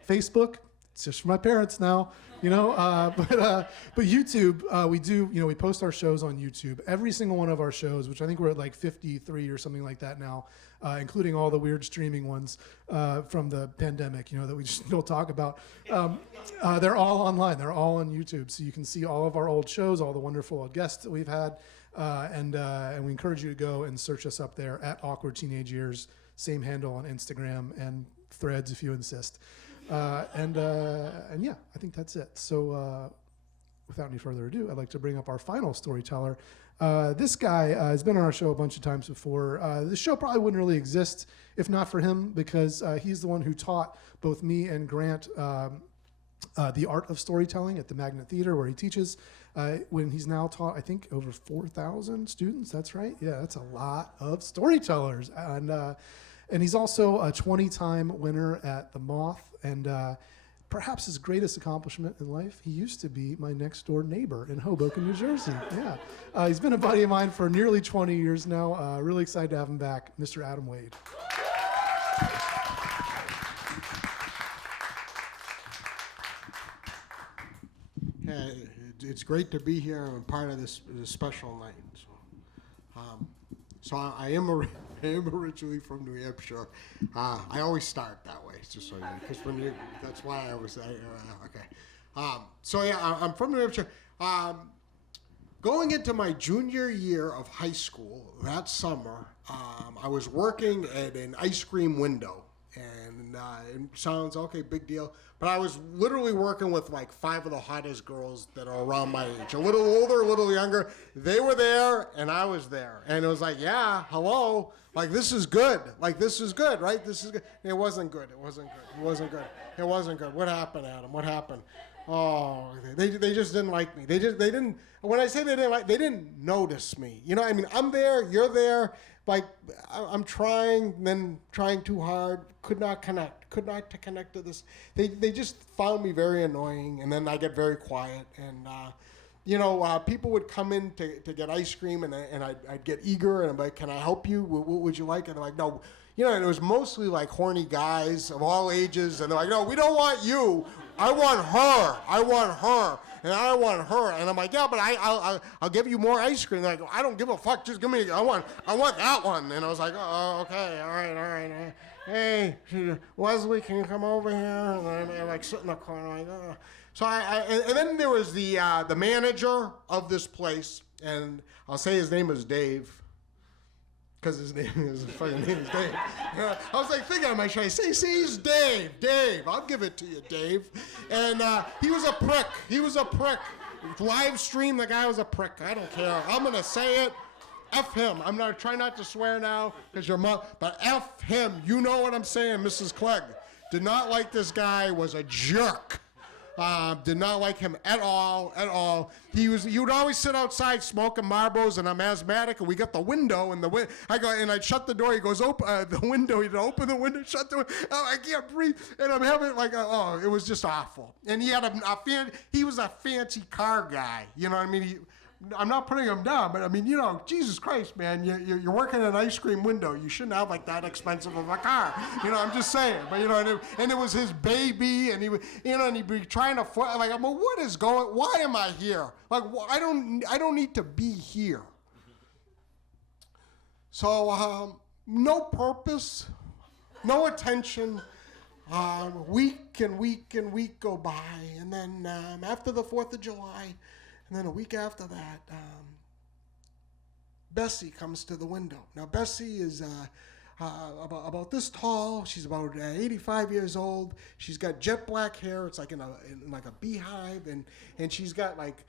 Facebook, it's just for my parents now, But YouTube, we post our shows on YouTube. Every single one of our shows, which I think we're at like 53 or something like that now, including all the weird streaming ones from the pandemic, that we just don't talk about. They're all online. They're all on YouTube. So you can see all of our old shows, all the wonderful old guests that we've had. And we encourage you to go and search us up there at Awkward Teenage Years. Same handle on Instagram and Threads if you insist. And yeah, I think that's it. So without any further ado, I'd like to bring up our final storyteller. This guy has been on our show a bunch of times before. This show probably wouldn't really exist if not for him, because he's the one who taught both me and Grant the art of storytelling at the Magnet Theater, where he teaches. When he's now taught, I think, over 4,000 students. That's right. Yeah, that's a lot of storytellers. And he's also a 20-time winner at the Moth. And perhaps his greatest accomplishment in life, he used to be my next-door neighbor in Hoboken, New Jersey. Yeah. He's been a buddy of mine for nearly 20 years now. Really excited to have him back, Mr. Adam Wade. It's great to be here and part of this special night. So I am originally from New Hampshire. I always start that way, just so you know, because that's why I was okay. So yeah, I'm from New Hampshire. Going into my junior year of high school that summer, I was working at an ice cream window. And it sounds okay, big deal. But I was literally working with like 5 of the hottest girls that are around my age. A little older, a little younger. They were there, and I was there. And it was like, yeah, hello. Like, this is good. Like, this is good, right? This is good. It wasn't good. It wasn't good. It wasn't good. It wasn't good. What happened, Adam? What happened? Oh, they just didn't like me. They didn't. When I say they didn't notice me. I mean, I'm there. You're there. Like, I'm trying, then trying too hard, could not connect to this. They just found me very annoying, and then I get very quiet. And, people would come in to get ice cream, and I'd get eager, and I'm like, can I help you? What would you like? And they're like, no. And it was mostly like horny guys of all ages, and they're like, no, we don't want you. I want her. I want her. And I want her. And I'm like, yeah, but I'll give you more ice cream. They're like, I don't give a fuck. Just give me, I want that one. And I was like, oh, okay, all right. Hey, Wesley, can you come over here? And I'm like, sit in the corner. Like, oh. So and then there was the manager of this place, and I'll say his name is Dave, because his fucking name is Dave. I was like thinking, should I say, he's Dave? Dave, I'll give it to you, Dave. And he was a prick. Live stream, the guy was a prick. I don't care. I'm gonna say it. F him. I'm not trying not to swear now because your mom, but F him. You know what I'm saying, Mrs. Clegg. Did not like this guy. Was a jerk. Did not like him at all. He would always sit outside smoking Marlboros, and I'm asthmatic, and we got the window, and I go, and I'd shut the door. He goes, open the window. He'd open the window, shut the window. Oh, I can't breathe, and I'm having it was just awful. And he had he was a fancy car guy. You know what I mean? I'm not putting him down, but I mean, Jesus Christ, man, you're working an ice cream window. You shouldn't have that expensive of a car. I'm just saying. But and it was his baby, and and he'd be trying to what is going? Why am I here? I don't need to be here. So no purpose, no attention. Week and week go by, and then after the 4th of July. And then a week after that, Bessie comes to the window. Now, Bessie is about this tall. She's about 85 years old. She's got jet black hair. It's like in a beehive, and she's got like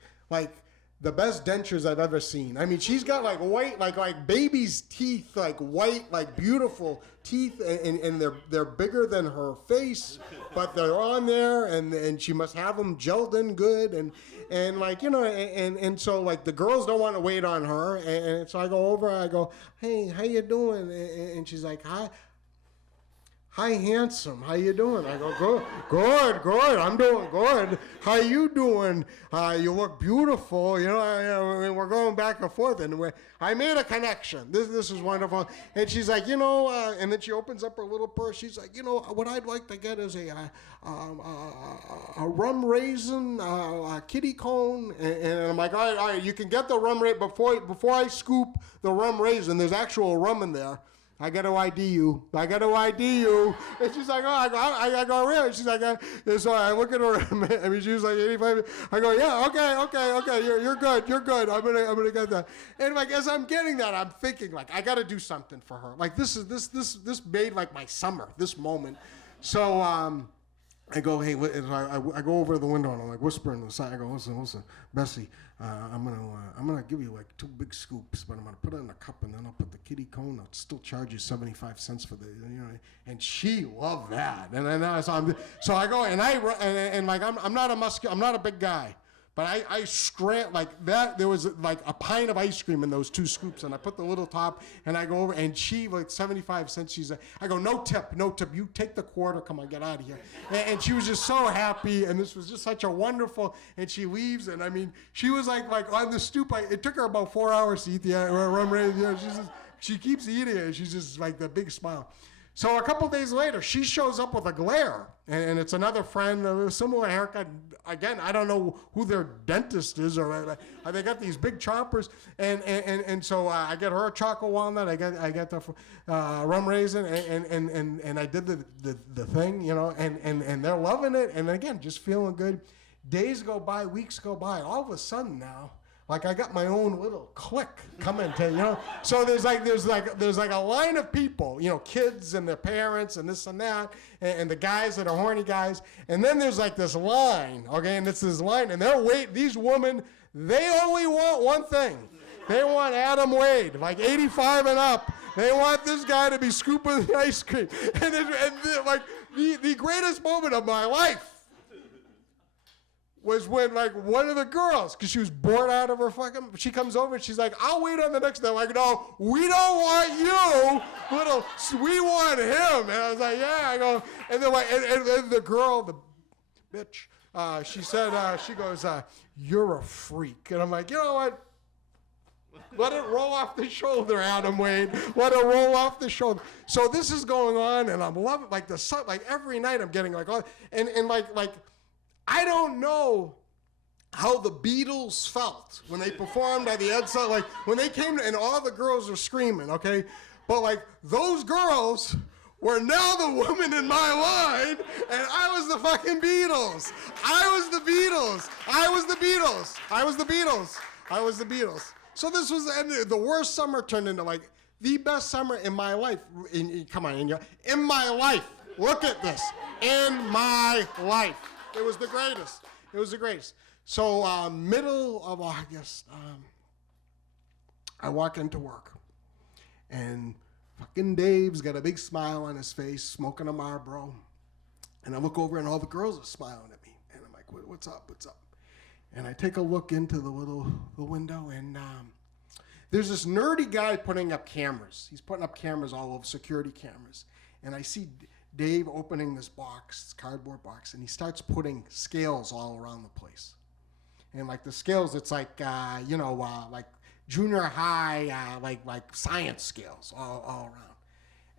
the best dentures I've ever seen. I mean, she's got white, like baby's teeth, white, beautiful teeth, and they're bigger than her face, but they're on there, and she must have them gelled in good, and so the girls don't want to wait on her, and so I go over, I go, hey, how you doing? And she's like, hi, handsome. How you doing? I go, good. I'm doing good. How you doing? You look beautiful. We're going back and forth, and I made a connection. This is wonderful. And she's like, and then she opens up her little purse. She's like, what I'd like to get is a rum raisin, a kitty cone, and I'm like, all right, you can get the rum raisin before I scoop the rum raisin. There's actual rum in there. I got to ID you. And she's like, I go, really? She's like, so I look at her. I mean, she was like 85. I go, yeah, okay. You're good. I'm gonna get that. And as I'm getting that, I'm thinking I got to do something for her. This made my summer. This moment. So I go, hey, I go over to the window and I'm whispering to the side. I go, listen, Bessie, I'm gonna give you 2 big scoops, but I'm gonna put it in a cup and then I'll put the kitty cone. I'll still charge you 75 cents for the, and she loved that. And then so I go and I'm not a big guy. But I scram that. There was a pint of ice cream in those 2 scoops, and I put the little top, and I go over, and she 75 cents. I go, no tip. You take the quarter. Come on, get out of here. And she was just so happy, and this was just such a wonderful. And she leaves, and I mean, she was like on the stoop. It took her about 4 hours to eat the rum raisin. She keeps eating it. She's just the big smile. So a couple days later, she shows up with a glare, and it's another friend, a similar haircut. Again, I don't know who their dentist is, or they got these big choppers, and so I get her a chocolate walnut. I get the rum raisin, and I did the thing, and they're loving it, and again, just feeling good. Days go by, weeks go by. All of a sudden now, I got my own little clique coming to, So there's a line of people, kids and their parents and this and that, and the guys that are horny guys. And then there's this line, okay? And it's this line, and these women, they only want one thing. They want Adam Wade, 85 and up. They want this guy to be scooping the ice cream. And the greatest moment of my life was when one of the girls, because she was bored out of her she comes over and she's like, I'll wait on the next day. I'm like, no, we don't want you, we want him. And I was like, yeah. I go, and they're and the girl, the bitch, she said, she goes, you're a freak. And I'm like, you know what? Let it roll off the shoulder, Adam Wade. Let it roll off the shoulder. So this is going on, and I'm loving the sun. Every night I'm getting I don't know how the Beatles felt when they performed at the Ed Sullivan, like when they came and all the girls were screaming, okay? But like those girls were now the woman in my line, and I was the fucking Beatles. I was the Beatles. I was the Beatles. I was the Beatles. I was the Beatles. So this was the worst summer turned into like the best summer in my life. Come on, in my life. Look at this. In my life. It was the greatest. It was the greatest. So middle of August, I walk into work, and fucking Dave's got a big smile on his face, smoking a Marlboro, and I look over and all the girls are smiling at me, and I'm like, what's up, what's up? And I take a look into the window, and there's this nerdy guy putting up cameras. He's putting up cameras all over, security cameras, and I see Dave opening this box, this cardboard box, and he starts putting scales all around the place. And like the scales, it's like, like junior high, like science scales all around.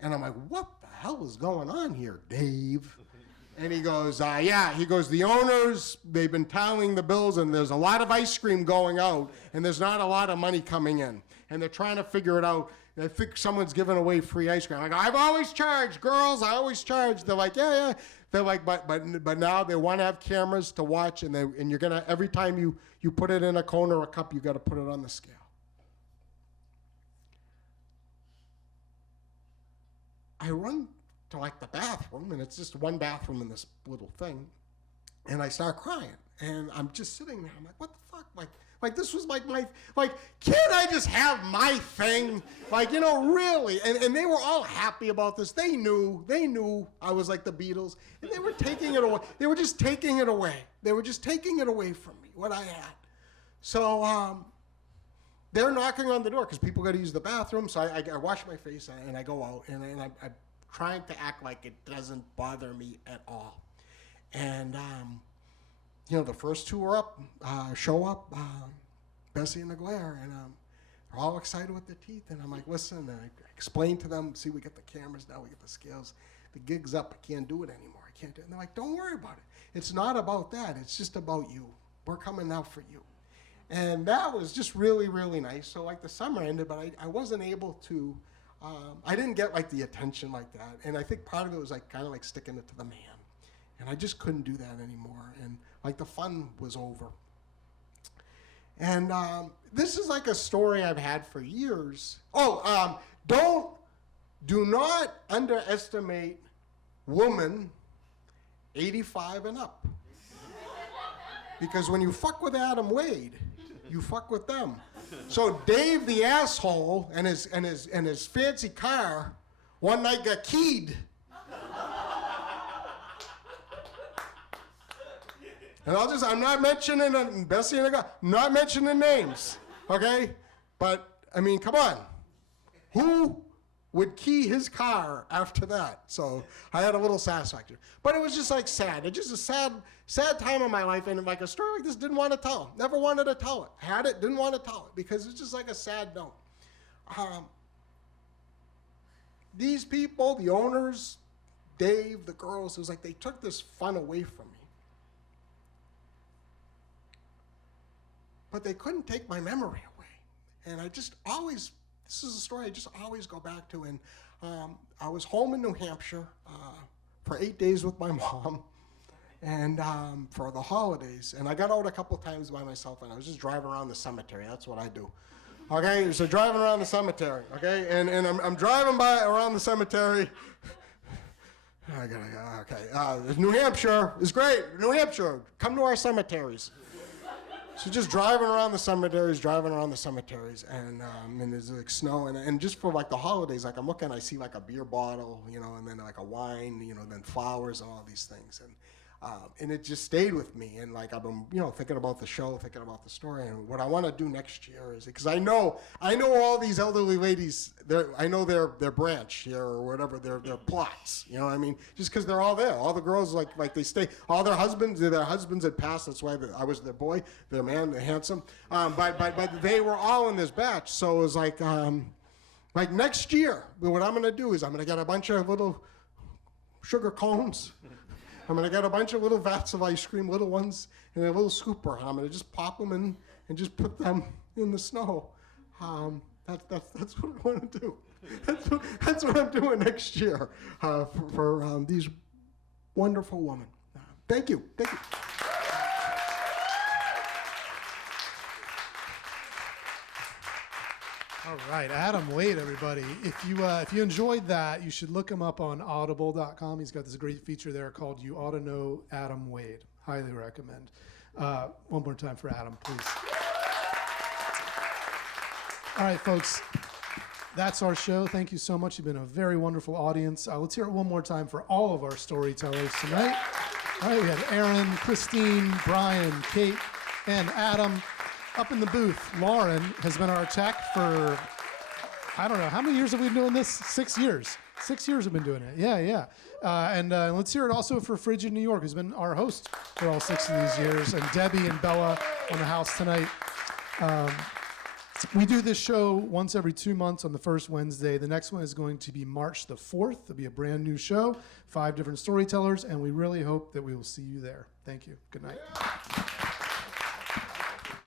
And I'm like, what the hell is going on here, Dave? And he goes, he goes, the owners, they've been tallying the bills, and there's a lot of ice cream going out, and there's not a lot of money coming in. And they're trying to figure it out. They think someone's giving away free ice cream. I'm like, I've always charged, girls, I always charge. They're like, yeah. They're like, but now they want to have cameras to watch, and you're gonna, every time you put it in a cone or a cup, you got to put it on the scale. I run to like the bathroom, and it's just one bathroom in this little thing, and I start crying, and I'm just sitting there. I'm like, what the fuck? Like this was like my, like, can't I just have my thing? Like, really. And they were all happy about this. They knew I was like the Beatles, and they were taking it away. They were just taking it away. They were just taking it away from me, what I had. So they're knocking on the door because people got to use the bathroom. So I wash my face, and I go out, and I'm trying to act like it doesn't bother me at all. And the first two are up, show up, Bessie and the Glare, and they're all excited with their teeth. And I'm like, listen, and I explain to them, see, we get the cameras now, we get the scales. The gig's up, I can't do it anymore. I can't do it. And they're like, don't worry about it. It's not about that. It's just about you. We're coming out for you. And that was just really, really nice. So like the summer ended, but I wasn't able to, I didn't get like the attention like that. And I think part of it was like kind of like sticking it to the man. And I just couldn't do that anymore. And like the fun was over. And this is like a story I've had for years. Do not underestimate women 85 and up. Because when you fuck with Adam Wade, you fuck with them. So Dave the asshole and his fancy car one night got keyed. And I'm not mentioning Bessie and the guy, not mentioning names, okay? But, I mean, come on. Who would key his car after that? So I had a little satisfaction. But it was just like sad. It's just a sad time in my life. And like a story like this, didn't want to tell it. Never wanted to tell it. Had it, didn't want to tell it because it's just like a sad note. These people, the owners, Dave, the girls, it was like they took this fun away from me. But they couldn't take my memory away. And I just always, this is a story I just always go back to. And I was home in New Hampshire for 8 days with my mom and for the holidays. And I got out a couple times by myself, and I was just driving around the cemetery. That's what I do. Okay, so driving around the cemetery, okay? And I'm driving around the cemetery. New Hampshire is great. New Hampshire, come to our cemeteries. So just driving around the cemeteries, and there's like snow, and just for like the holidays, like I'm looking, I see like a beer bottle, and then like a wine, then flowers and all these things, and it just stayed with me, and like I've been, thinking about the show, thinking about the story, and what I want to do next year is, because I know all these elderly ladies, I know their branch here or whatever, their plots, what I mean, just because they're all there, all the girls like they stay, all their husbands had passed, that's why I was their boy, their man, they're handsome, but they were all in this batch, so it was like next year, what I'm gonna do is I'm gonna get a bunch of little sugar cones. I'm gonna get a bunch of little vats of ice cream, little ones, and a little scooper. I'm gonna just pop them in and just put them in the snow. That's what I want to do. That's what I'm doing next year for these wonderful women. Thank you. Thank you. All right, Adam Wade, everybody. If you enjoyed that, you should look him up on audible.com. He's got this great feature there called You Ought to Know Adam Wade. Highly recommend. One more time for Adam, please. All right, folks. That's our show. Thank you so much. You've been a very wonderful audience. Let's hear it one more time for all of our storytellers tonight. All right, we have Erin, Christine, Brian, Kate, and Adam. Up in the booth, Lauren has been our tech for, I don't know, how many years have we been doing this? 6 years. 6 years have been doing it. Yeah. And let's hear it also for Frigid New York, who's been our host for all 6 of these years, and Debbie and Bella on the house tonight. We do this show once every 2 months on the first Wednesday. The next one is going to be March the 4th. It'll be a brand new show, 5 different storytellers, and we really hope that we will see you there. Thank you. Good night.